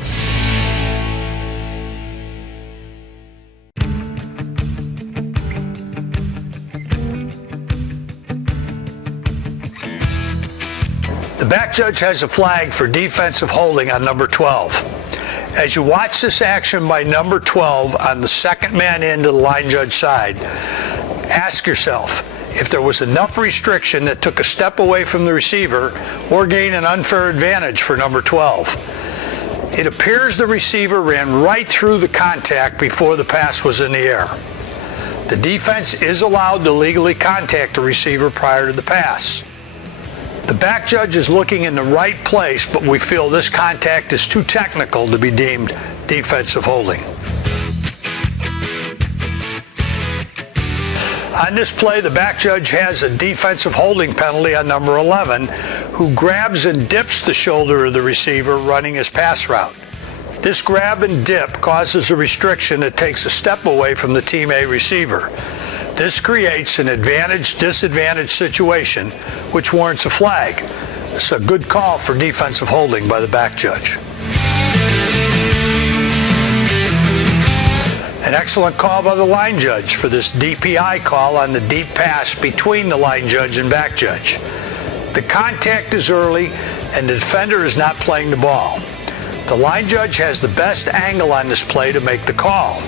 The back judge has a flag for defensive holding on number 12. As you watch this action by number 12 on the second man in to the line judge side, ask yourself if there was enough restriction that took a step away from the receiver or gained an unfair advantage for number 12. It appears the receiver ran right through the contact before the pass was in the air. The defense is allowed to legally contact the receiver prior to the pass. The back judge is looking in the right place, but we feel this contact is too technical to be deemed defensive holding. On this play, the back judge has a defensive holding penalty on number 11, who grabs and dips the shoulder of the receiver running his pass route. This grab and dip causes a restriction that takes a step away from the Team A receiver. This creates an advantage-disadvantage situation, which warrants a flag. It's a good call for defensive holding by the back judge. An excellent call by the line judge for this DPI call on the deep pass between the line judge and back judge. The contact is early and the defender is not playing the ball. The line judge has the best angle on this play to make the call.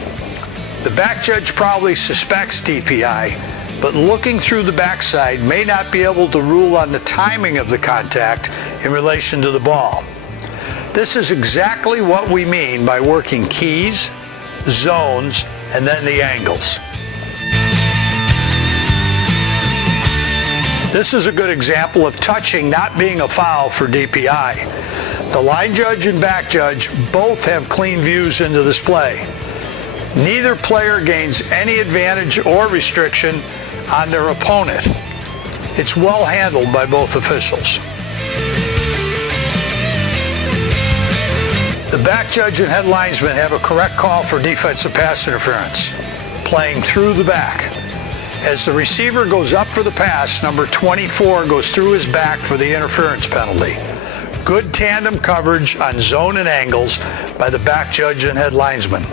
The back judge probably suspects DPI, but looking through the backside may not be able to rule on the timing of the contact in relation to the ball. This is exactly what we mean by working keys, zones, and then the angles. This is a good example of touching not being a foul for DPI. The line judge and back judge both have clean views into this play. Neither player gains any advantage or restriction on their opponent. It's well handled by both officials. The back judge and head linesman have a correct call for defensive pass interference, playing through the back. As the receiver goes up for the pass, number 24 goes through his back for the interference penalty. Good tandem coverage on zone and angles by the back judge and head linesman.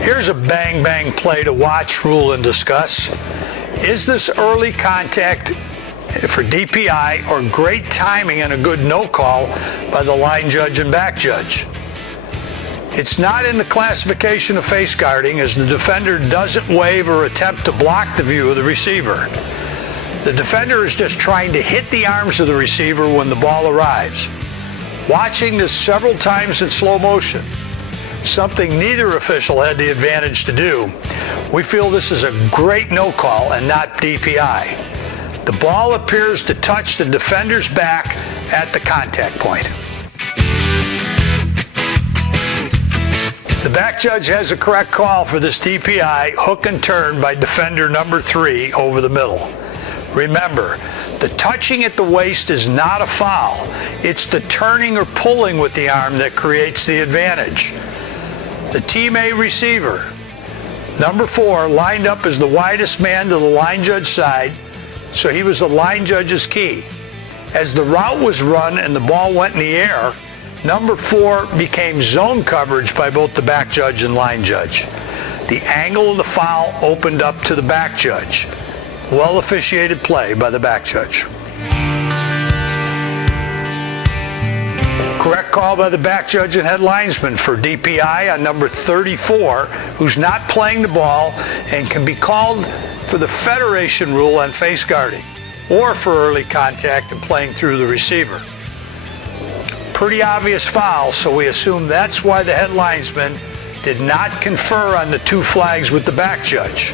Here's a bang-bang play to watch, rule, and discuss. Is this early contact for DPI or great timing and a good no call by the line judge and back judge? It's not in the classification of face guarding, as the defender doesn't wave or attempt to block the view of the receiver. The defender is just trying to hit the arms of the receiver when the ball arrives. Watching this several times in slow motion, something neither official had the advantage to do, we feel this is a great no call and not DPI. The ball appears to touch the defender's back at the contact point. The back judge has a correct call for this DPI hook and turn by defender number 3 over the middle. Remember, the touching at the waist is not a foul. It's the turning or pulling with the arm that creates the advantage. The Team A receiver, number 4, lined up as the widest man to the line judge side, so he was the line judge's key. As the route was run and the ball went in the air, number 4 became zone coverage by both the back judge and line judge. The angle of the foul opened up to the back judge. Well officiated play by the back judge. Correct call by the back judge and head linesman for DPI on number 34, who's not playing the ball and can be called for the Federation rule on face guarding, or for early contact and playing through the receiver. Pretty obvious foul, so we assume that's why the head linesman did not confer on the 2 flags with the back judge.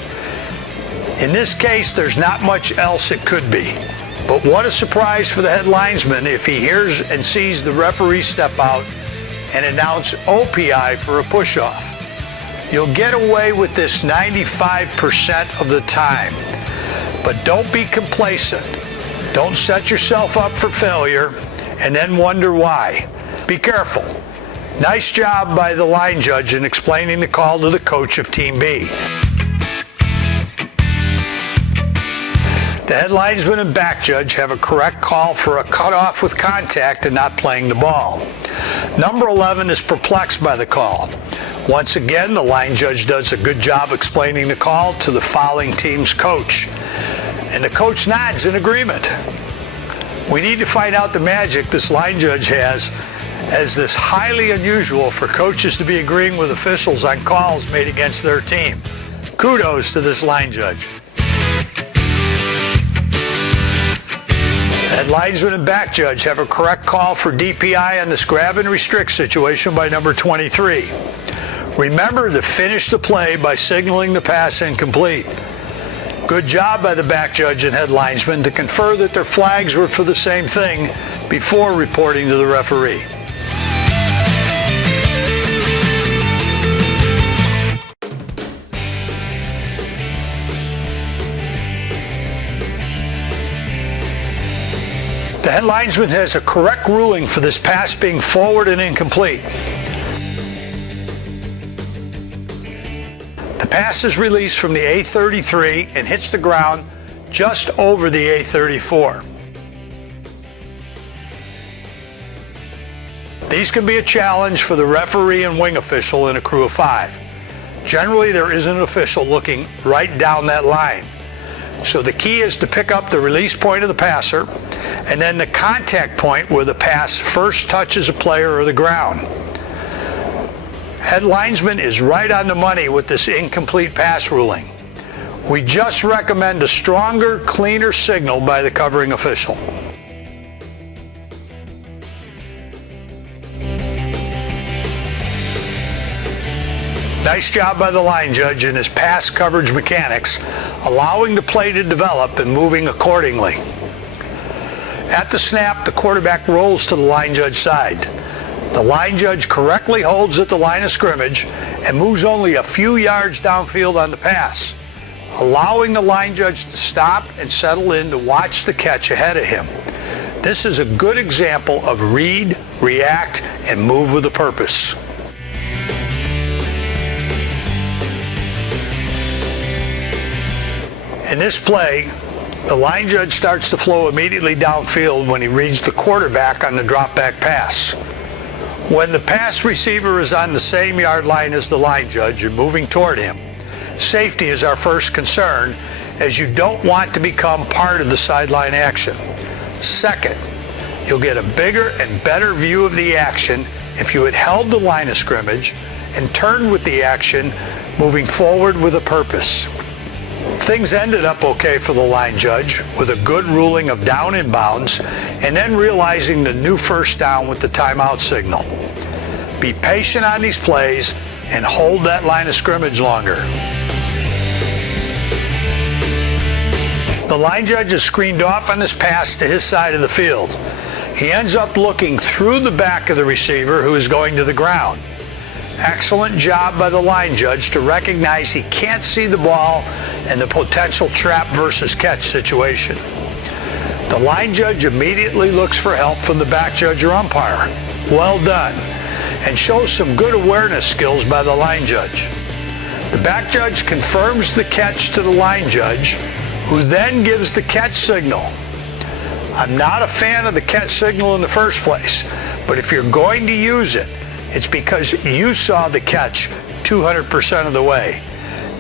In this case, there's not much else it could be. But what a surprise for the head linesman if he hears and sees the referee step out and announce OPI for a push-off. You'll get away with this 95% of the time. But don't be complacent. Don't set yourself up for failure and then wonder why. Be careful. Nice job by the line judge in explaining the call to the coach of Team B. The head linesman and back judge have a correct call for a cutoff with contact and not playing the ball. Number 11 is perplexed by the call. Once again, the line judge does a good job explaining the call to the fouling team's coach. And the coach nods in agreement. We need to find out the magic this line judge has, as this highly unusual for coaches to be agreeing with officials on calls made against their team. Kudos to this line judge. And linesman and back judge have a correct call for DPI on this grab and restrict situation by number 23. Remember to finish the play by signaling the pass incomplete. Good job by the back judge and head linesman to confer that their flags were for the same thing before reporting to the referee. The head linesman has a correct ruling for this pass being forward and incomplete. The pass is released from the A33 and hits the ground just over the A34. These can be a challenge for the referee and wing official in a crew of 5. Generally, there isn't an official looking right down that line. So the key is to pick up the release point of the passer and then the contact point where the pass first touches a player or the ground. Head linesman is right on the money with this incomplete pass ruling. We just recommend a stronger, cleaner signal by the covering official. Nice job by the line judge in his pass coverage mechanics, allowing the play to develop and moving accordingly. At the snap, the quarterback rolls to the line judge side. The line judge correctly holds at the line of scrimmage and moves only a few yards downfield on the pass, allowing the line judge to stop and settle in to watch the catch ahead of him. This is a good example of read, react, and move with a purpose. In this play, the line judge starts to flow immediately downfield when he reads the quarterback on the drop back pass. When the pass receiver is on the same yard line as the line judge and moving toward him, safety is our first concern, as you don't want to become part of the sideline action. Second, you'll get a bigger and better view of the action if you had held the line of scrimmage and turned with the action, moving forward with a purpose. Things ended up okay for the line judge with a good ruling of down in bounds and then realizing the new first down with the timeout signal. Be patient on these plays and hold that line of scrimmage longer. The line judge is screened off on this pass to his side of the field. He ends up looking through the back of the receiver who is going to the ground. Excellent job by the line judge to recognize he can't see the ball and the potential trap versus catch situation. The line judge immediately looks for help from the back judge or umpire. Well done, and shows some good awareness skills by the line judge. The back judge confirms the catch to the line judge, who then gives the catch signal. I'm not a fan of the catch signal in the first place, but if you're going to use it, it's because you saw the catch 200% of the way.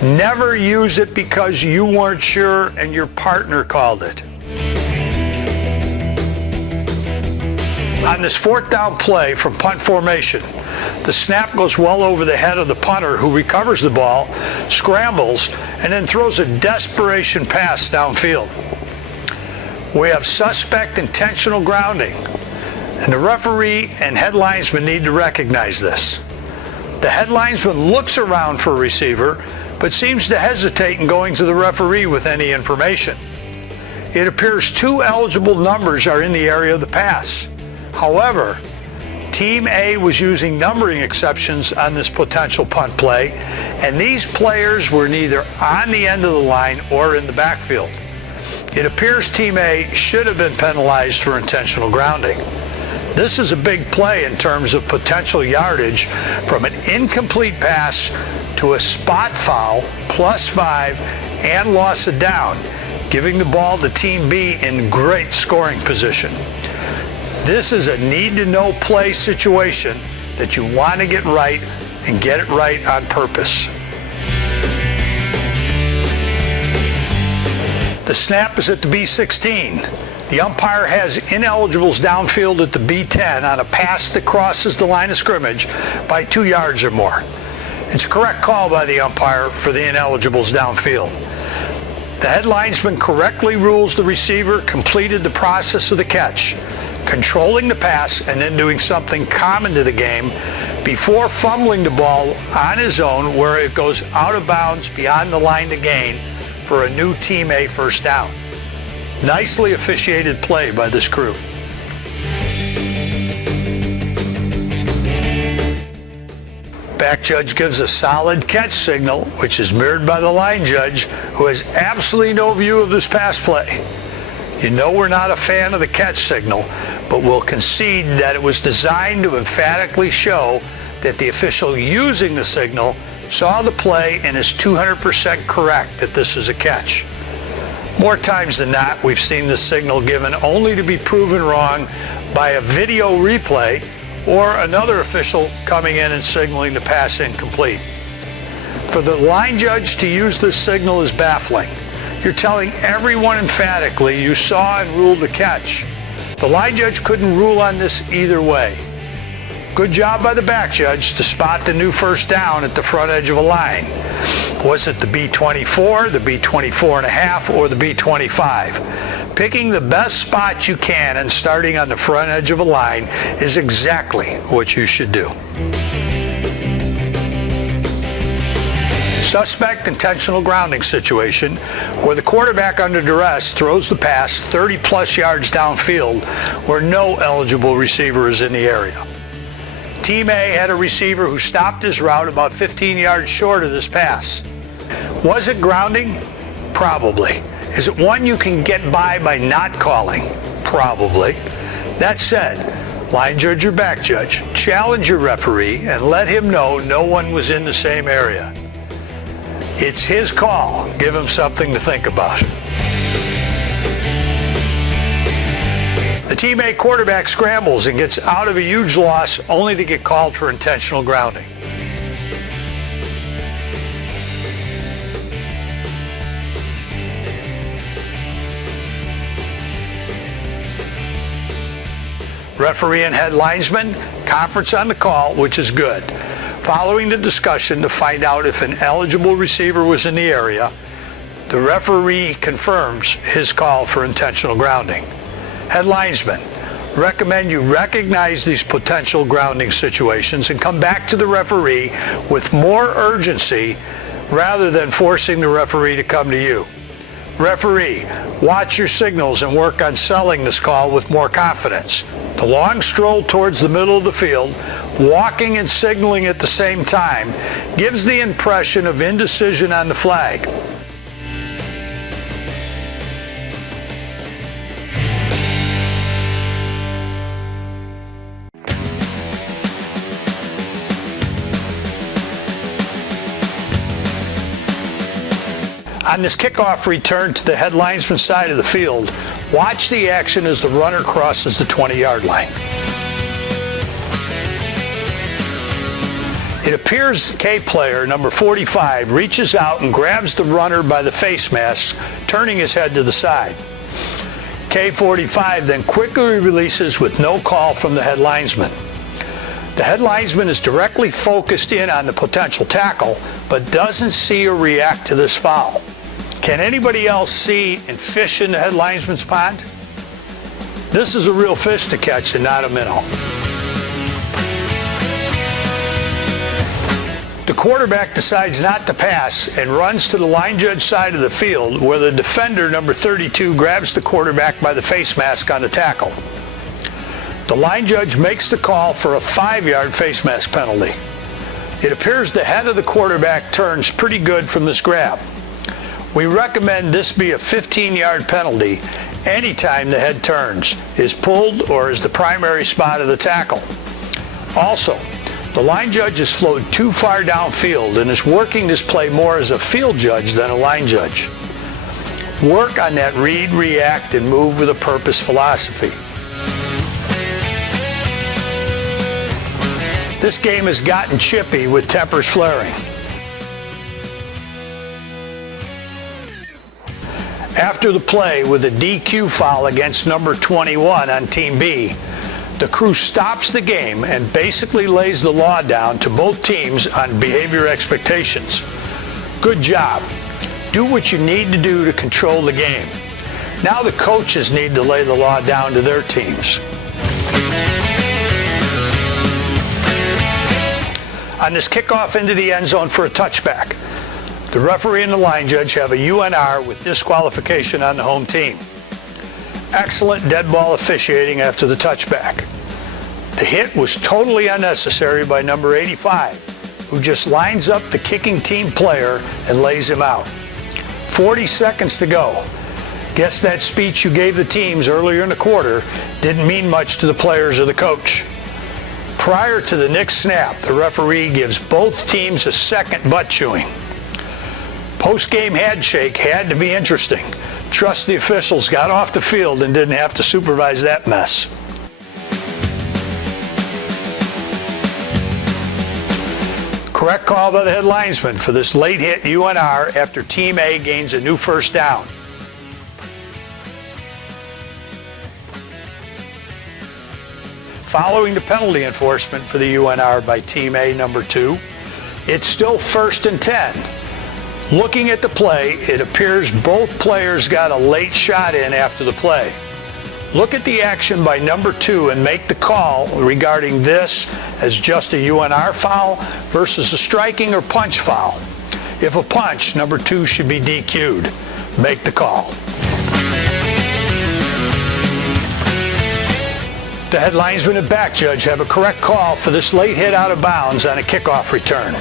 Never use it because you weren't sure and your partner called it. On this fourth down play from punt formation, the snap goes well over the head of the punter, who recovers the ball, scrambles, and then throws a desperation pass downfield. We have suspect intentional grounding, and the referee and head linesman need to recognize this. The head linesman looks around for a receiver, but seems to hesitate in going to the referee with any information. It appears two eligible numbers are in the area of the pass. However, Team A was using numbering exceptions on this potential punt play, and these players were neither on the end of the line or in the backfield. It appears Team A should have been penalized for intentional grounding. This is a big play in terms of potential yardage, from an incomplete pass to a spot foul, +5, and loss of down, giving the ball to Team B in great scoring position. This is a need-to-know play situation that you want to get right, and get it right on purpose. The snap is at the B16. The umpire has ineligibles downfield at the B10 on a pass that crosses the line of scrimmage by 2 yards or more. It's a correct call by the umpire for the ineligibles downfield. The head linesman correctly rules the receiver completed the process of the catch, controlling the pass and then doing something common to the game before fumbling the ball on his own, where it goes out of bounds beyond the line to gain for a new Team A first down. Nicely officiated play by this crew. Back judge gives a solid catch signal, which is mirrored by the line judge, who has absolutely no view of this pass play. You know we're not a fan of the catch signal, but we'll concede that it was designed to emphatically show that the official using the signal saw the play and is 200% correct that this is a catch. More times than not, we've seen this signal given only to be proven wrong by a video replay or another official coming in and signaling the pass incomplete. For the line judge to use this signal is baffling. You're telling everyone emphatically you saw and ruled the catch. The line judge couldn't rule on this either way. Good job by the back judge to spot the new first down at the front edge of a line. Was it the B24, the B24.5, or the B25? Picking the best spot you can and starting on the front edge of a line is exactly what you should do. Suspect intentional grounding situation, where the quarterback under duress throws the pass 30+ yards downfield where no eligible receiver is in the area. Team A had a receiver who stopped his route about 15 yards short of this pass. Was it grounding? Probably. Is it one you can get by not calling? Probably. That said, line judge or back judge, challenge your referee and let him know no one was in the same area. It's his call. Give him something to think about. The Team A quarterback scrambles and gets out of a huge loss only to get called for intentional grounding. Referee and head linesman conference on the call, which is good. Following the discussion to find out if an eligible receiver was in the area, the referee confirms his call for intentional grounding. Head linesman, recommend you recognize these potential grounding situations and come back to the referee with more urgency rather than forcing the referee to come to you. Referee, watch your signals and work on selling this call with more confidence. The long stroll towards the middle of the field, walking and signaling at the same time, gives the impression of indecision on the flag. On this kickoff return to the head linesman side of the field, watch the action as the runner crosses the 20-yard line. It appears K player number 45 reaches out and grabs the runner by the face mask, turning his head to the side. K45 then quickly releases with no call from the head linesman. The head linesman is directly focused in on the potential tackle, but doesn't see or react to this foul. Can anybody else see and fish in the head linesman's pond? This is a real fish to catch and not a minnow. The quarterback decides not to pass and runs to the line judge side of the field where the defender, number 32, grabs the quarterback by the face mask on the tackle. The line judge makes the call for a 5-yard face mask penalty. It appears the head of the quarterback turns pretty good from this grab. We recommend this be a 15-yard penalty anytime the head turns, is pulled, or is the primary spot of the tackle. Also, the line judge has flowed too far downfield and is working this play more as a field judge than a line judge. Work on that read, react, and move with a purpose philosophy. This game has gotten chippy with tempers flaring. After the play with a DQ foul against number 21 on Team B, the crew stops the game and basically lays the law down to both teams on behavior expectations. Good job. Do what you need to do to control the game. Now the coaches need to lay the law down to their teams. On this kickoff into the end zone for a touchback, the referee and the line judge have a UNR with disqualification on the home team. Excellent dead ball officiating after the touchback. The hit was totally unnecessary by number 85, who just lines up the kicking team player and lays him out. 40 seconds to go. Guess that speech you gave the teams earlier in the quarter didn't mean much to the players or the coach. Prior to the next snap, the referee gives both teams a second butt chewing. Post-game handshake had to be interesting. Trust the officials got off the field and didn't have to supervise that mess. Correct call by the head linesman for this late hit UNR after Team A gains a new first down. Following the penalty enforcement for the UNR by Team A number 2, it's still 1st and 10. Looking at the play, it appears both players got a late shot in after the play. Look at the action by number 2 and make the call regarding this as just a UNR foul versus a striking or punch foul. If a punch, number 2 should be DQ'd. Make the call. The head linesman and back judge have a correct call for this late hit out of bounds on a kickoff return.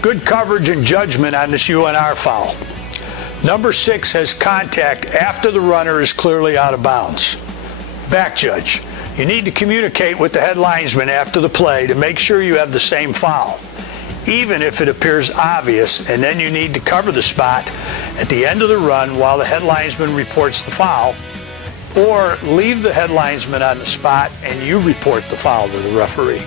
Good coverage and judgment on this UNR foul. Number 6 has contact after the runner is clearly out of bounds. Back judge, you need to communicate with the head linesman after the play to make sure you have the same foul, even if it appears obvious, and then you need to cover the spot at the end of the run while the head linesman reports the foul, or leave the head linesman on the spot and you report the foul to the referee.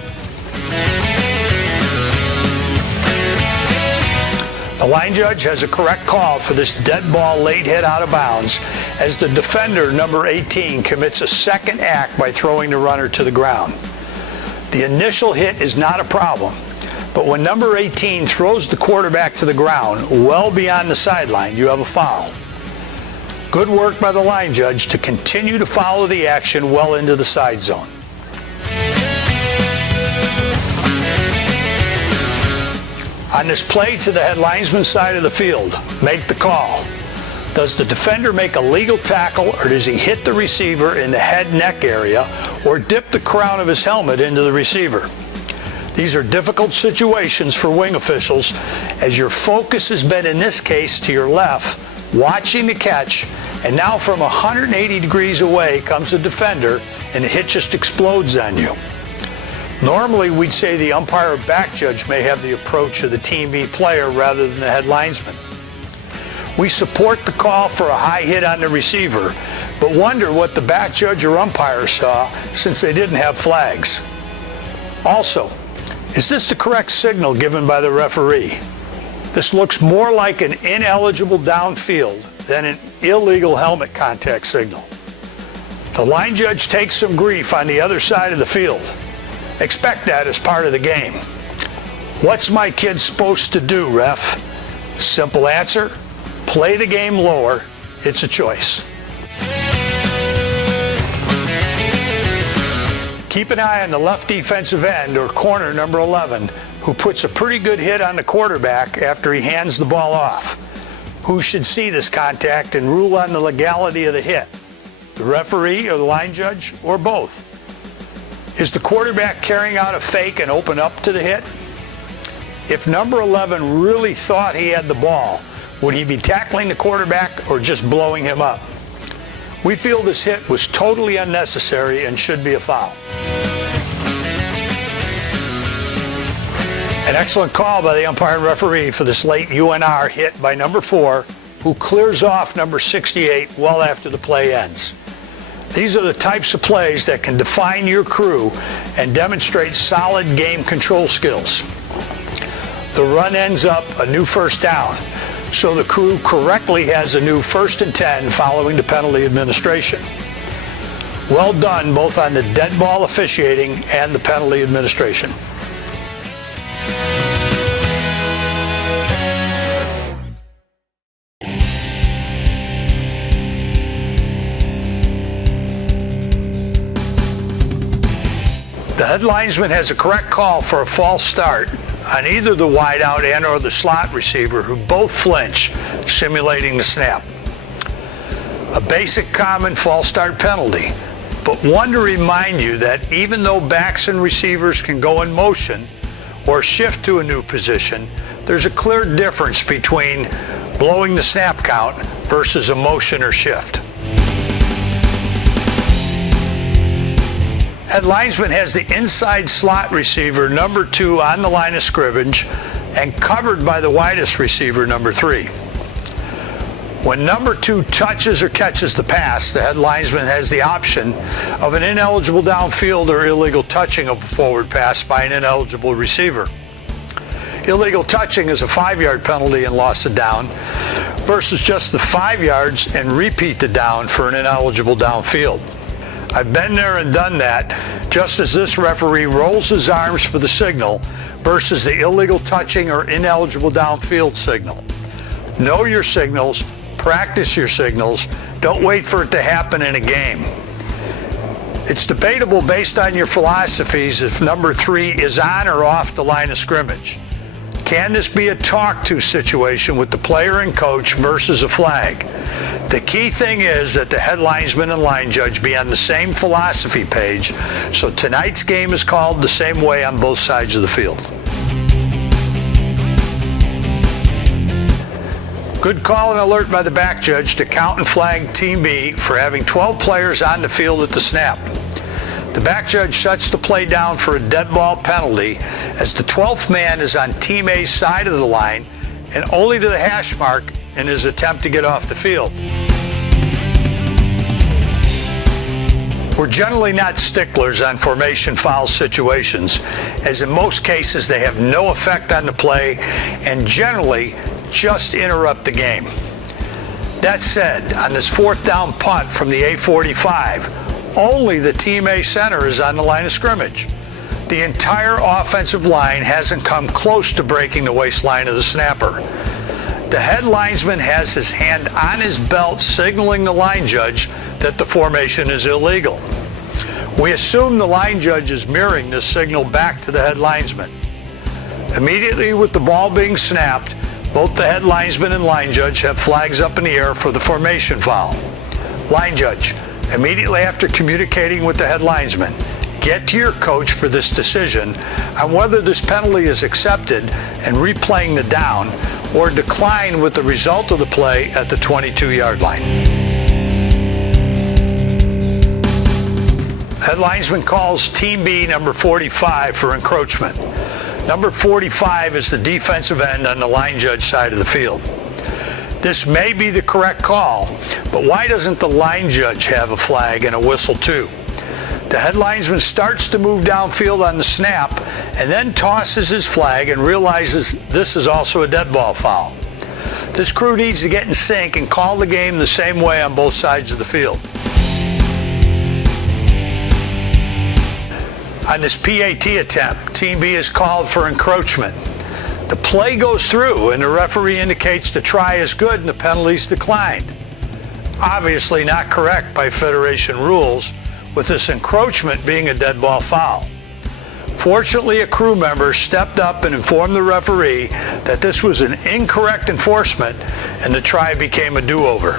The line judge has a correct call for this dead ball late hit out of bounds as the defender, number 18, commits a second act by throwing the runner to the ground. The initial hit is not a problem, but when number 18 throws the quarterback to the ground well beyond the sideline, you have a foul. Good work by the line judge to continue to follow the action well into the side zone. On this play to the head linesman's side of the field, make the call. Does the defender make a legal tackle, or does he hit the receiver in the head-neck area or dip the crown of his helmet into the receiver? These are difficult situations for wing officials, as your focus has been, in this case, to your left, watching the catch, and now from 180 degrees away comes the defender and the hit just explodes on you. Normally, we'd say the umpire or back judge may have the approach of the Team B player rather than the head linesman. We support the call for a high hit on the receiver, but wonder what the back judge or umpire saw since they didn't have flags. Also, is this the correct signal given by the referee? This looks more like an ineligible downfield than an illegal helmet contact signal. The line judge takes some grief on the other side of the field. Expect that as part of the game. What's my kid supposed to do, ref? Simple answer, play the game lower. It's a choice. Keep an eye on the left defensive end or corner number 11, who puts a pretty good hit on the quarterback after he hands the ball off. Who should see this contact and rule on the legality of the hit? The referee or the line judge, or both? Is the quarterback carrying out a fake and open up to the hit? If number 11 really thought he had the ball, would he be tackling the quarterback or just blowing him up? We feel this hit was totally unnecessary and should be a foul. An excellent call by the umpire and referee for this late UNR hit by number 4, who clears off number 68 well after the play ends. These are the types of plays that can define your crew and demonstrate solid game control skills. The run ends up a new first down, so the crew correctly has a new 1st and 10 following the penalty administration. Well done both on the dead ball officiating and the penalty administration. The head linesman has a correct call for a false start on either the wideout and or the slot receiver, who both flinch, simulating the snap. A basic common false start penalty, but one to remind you that even though backs and receivers can go in motion or shift to a new position, there's a clear difference between blowing the snap count versus a motion or shift. Head linesman has the inside slot receiver, number 2, on the line of scrimmage and covered by the widest receiver, number 3. When number 2 touches or catches the pass, the head linesman has the option of an ineligible downfield or illegal touching of a forward pass by an ineligible receiver. Illegal touching is a 5-yard penalty and loss of down versus just the 5 yards and repeat the down for an ineligible downfield. I've been there and done that, just as this referee rolls his arms for the signal versus the illegal touching or ineligible downfield signal. Know your signals, practice your signals, don't wait for it to happen in a game. It's debatable based on your philosophies if number 3 is on or off the line of scrimmage. Can this be a talk-to situation with the player and coach versus a flag? The key thing is that the head linesman and line judge be on the same philosophy page, so tonight's game is called the same way on both sides of the field. Good call and alert by the back judge to count and flag Team B for having 12 players on the field at the snap. The back judge shuts the play down for a dead ball penalty as the 12th man is on Team A's side of the line and only to the hash mark in his attempt to get off the field. We're generally not sticklers on formation foul situations, as in most cases they have no effect on the play and generally just interrupt the game. That said, on this 4th down punt from the A45, only the Team A center is on the line of scrimmage. The entire offensive line hasn't come close to breaking the waistline of the snapper. The head linesman has his hand on his belt signaling the line judge that the formation is illegal. We assume the line judge is mirroring this signal back to the head linesman. Immediately with the ball being snapped, both the head linesman and line judge have flags up in the air for the formation foul. Line judge, immediately after communicating with the head linesman, get to your coach for this decision on whether this penalty is accepted and replaying the down, or decline with the result of the play at the 22-yard line. Head linesman calls Team B number 45 for encroachment. Number 45 is the defensive end on the line judge side of the field. This may be the correct call, but why doesn't the line judge have a flag and a whistle too? The head linesman starts to move downfield on the snap and then tosses his flag and realizes this is also a dead ball foul. This crew needs to get in sync and call the game the same way on both sides of the field. On this PAT attempt, Team B is called for encroachment. The play goes through and the referee indicates the try is good and the penalty is declined. Obviously not correct by Federation rules, with this encroachment being a dead ball foul. Fortunately, a crew member stepped up and informed the referee that this was an incorrect enforcement and the try became a do-over.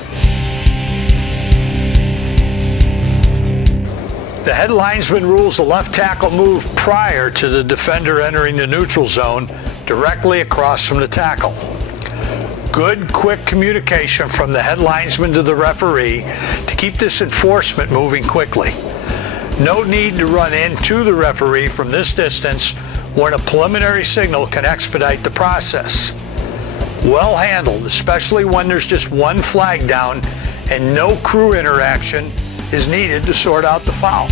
The head linesman rules the left tackle move prior to the defender entering the neutral zone directly across from the tackle. Good, quick communication from the head linesman to the referee to keep this enforcement moving quickly. No need to run into the referee from this distance when a preliminary signal can expedite the process. Well handled, especially when there's just one flag down and no crew interaction is needed to sort out the foul.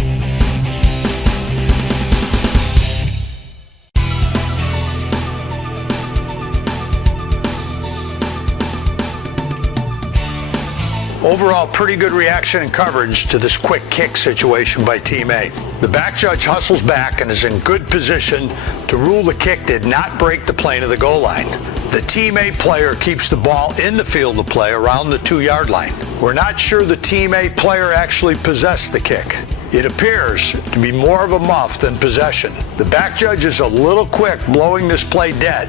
Overall, pretty good reaction and coverage to this quick kick situation by Team A. The back judge hustles back and is in good position to rule the kick did not break the plane of the goal line. The Team A player keeps the ball in the field of play around the 2-yard line. We're not sure the Team A player actually possessed the kick. It appears to be more of a muff than possession. The back judge is a little quick blowing this play dead,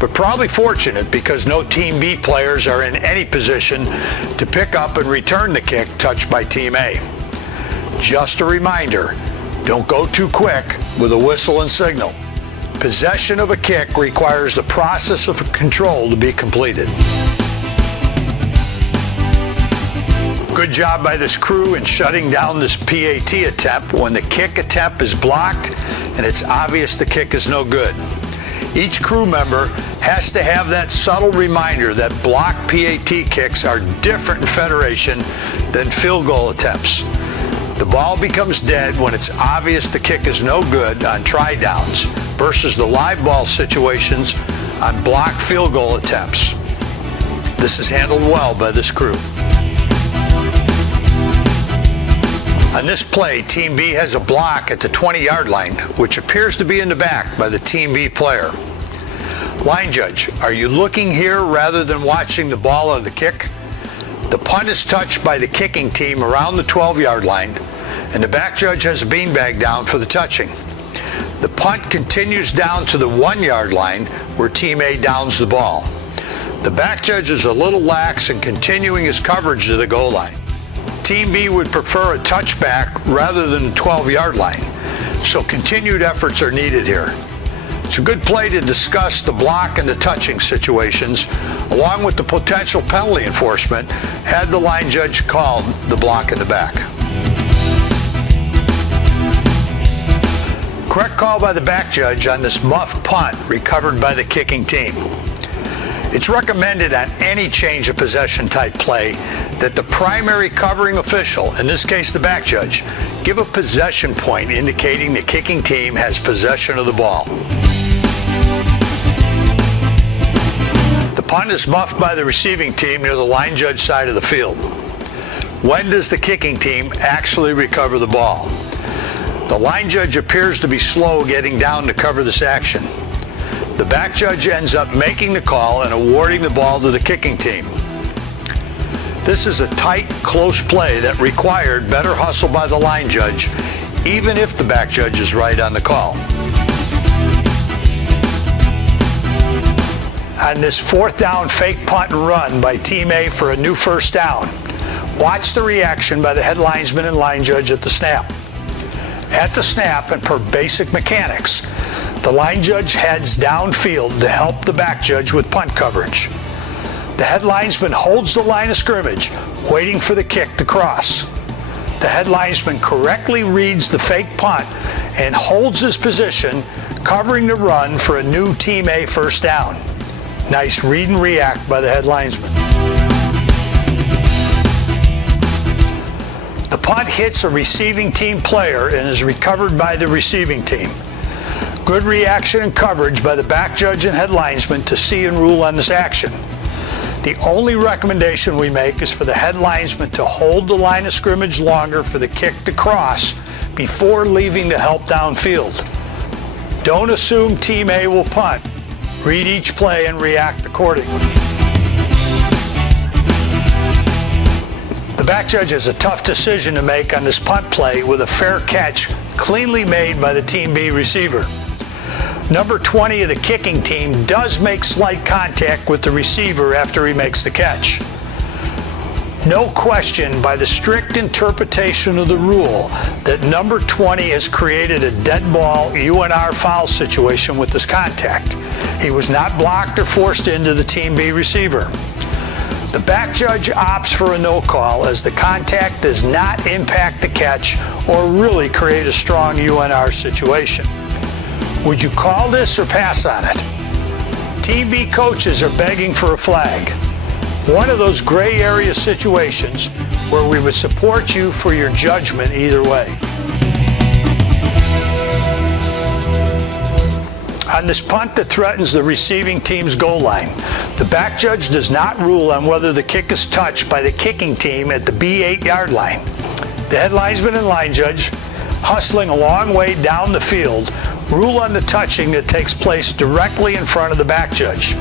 but probably fortunate because no Team B players are in any position to pick up and return the kick touched by Team A. Just a reminder, don't go too quick with a whistle and signal. Possession of a kick requires the process of control to be completed. Good job by this crew in shutting down this PAT attempt when the kick attempt is blocked and it's obvious the kick is no good. Each crew member has to have that subtle reminder that blocked PAT kicks are different in Federation than field goal attempts. The ball becomes dead when it's obvious the kick is no good on try downs versus the live ball situations on blocked field goal attempts. This is handled well by this crew. On this play, Team B has a block at the 20-yard line, which appears to be in the back by the Team B player. Line judge, are you looking here rather than watching the ball of the kick? The punt is touched by the kicking team around the 12-yard line, and the back judge has a beanbag down for the touching. The punt continues down to the 1 yard line where Team A downs the ball. The back judge is a little lax in continuing his coverage to the goal line. Team B would prefer a touchback rather than a 12-yard line, so continued efforts are needed here. It's a good play to discuss the block and the touching situations, along with the potential penalty enforcement had the line judge called the block in the back. Correct call by the back judge on this muff punt recovered by the kicking team. It's recommended on any change of possession type play that the primary covering official, in this case the back judge, give a possession point indicating the kicking team has possession of the ball. The punt is muffed by the receiving team near the line judge side of the field. When does the kicking team actually recover the ball? The line judge appears to be slow getting down to cover this action. The back judge ends up making the call and awarding the ball to the kicking team. This is a tight, close play that required better hustle by the line judge, even if the back judge is right on the call. On this 4th down fake punt and run by Team A for a new 1st down, watch the reaction by the head linesman and line judge at the snap. At the snap, and per basic mechanics, the line judge heads downfield to help the back judge with punt coverage. The head linesman holds the line of scrimmage, waiting for the kick to cross. The head linesman correctly reads the fake punt and holds his position, covering the run for a new Team A 1st down. Nice read and react by the head linesman. The punt hits a receiving team player and is recovered by the receiving team. Good reaction and coverage by the back judge and head linesman to see and rule on this action. The only recommendation we make is for the head linesman to hold the line of scrimmage longer for the kick to cross before leaving to help downfield. Don't assume Team A will punt. Read each play and react accordingly. The back judge has a tough decision to make on this punt play with a fair catch cleanly made by the Team B receiver. Number 20 of the kicking team does make slight contact with the receiver after he makes the catch. No question by the strict interpretation of the rule that number 20 has created a dead ball UNR foul situation with this contact. He was not blocked or forced into the Team B receiver. The back judge opts for a no call as the contact does not impact the catch or really create a strong UNR situation. Would you call this or pass on it? Team B coaches are begging for a flag. One of those gray area situations where we would support you for your judgment either way. On this punt that threatens the receiving team's goal line, the back judge does not rule on whether the kick is touched by the kicking team at the B 8-yard line. The head linesman and line judge, hustling a long way down the field, rule on the touching that takes place directly in front of the back judge.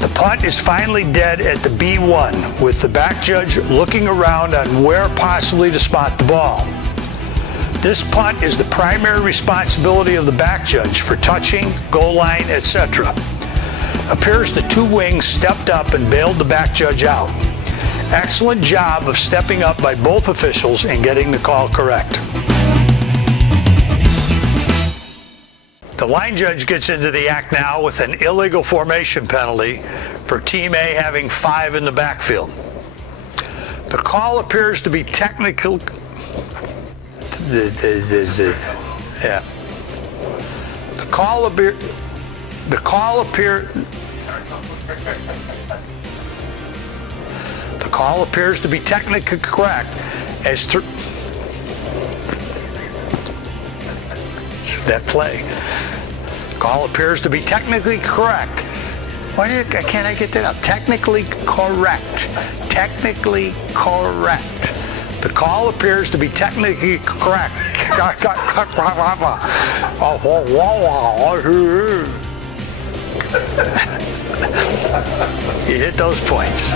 The punt is finally dead at the B1, with the back judge looking around on where possibly to spot the ball. This punt is the primary responsibility of the back judge for touching, goal line, etc. Appears the two wings stepped up and bailed the back judge out. Excellent job of stepping up by both officials and getting the call correct. The line judge gets into the act now with an illegal formation penalty for Team A having 5 in the backfield. The call appears to be technical. The call appears to be technically correct as that play. Call appears to be technically correct. Why can't I get that out? Technically correct. Technically correct. The call appears to be technically correct. You hit those points.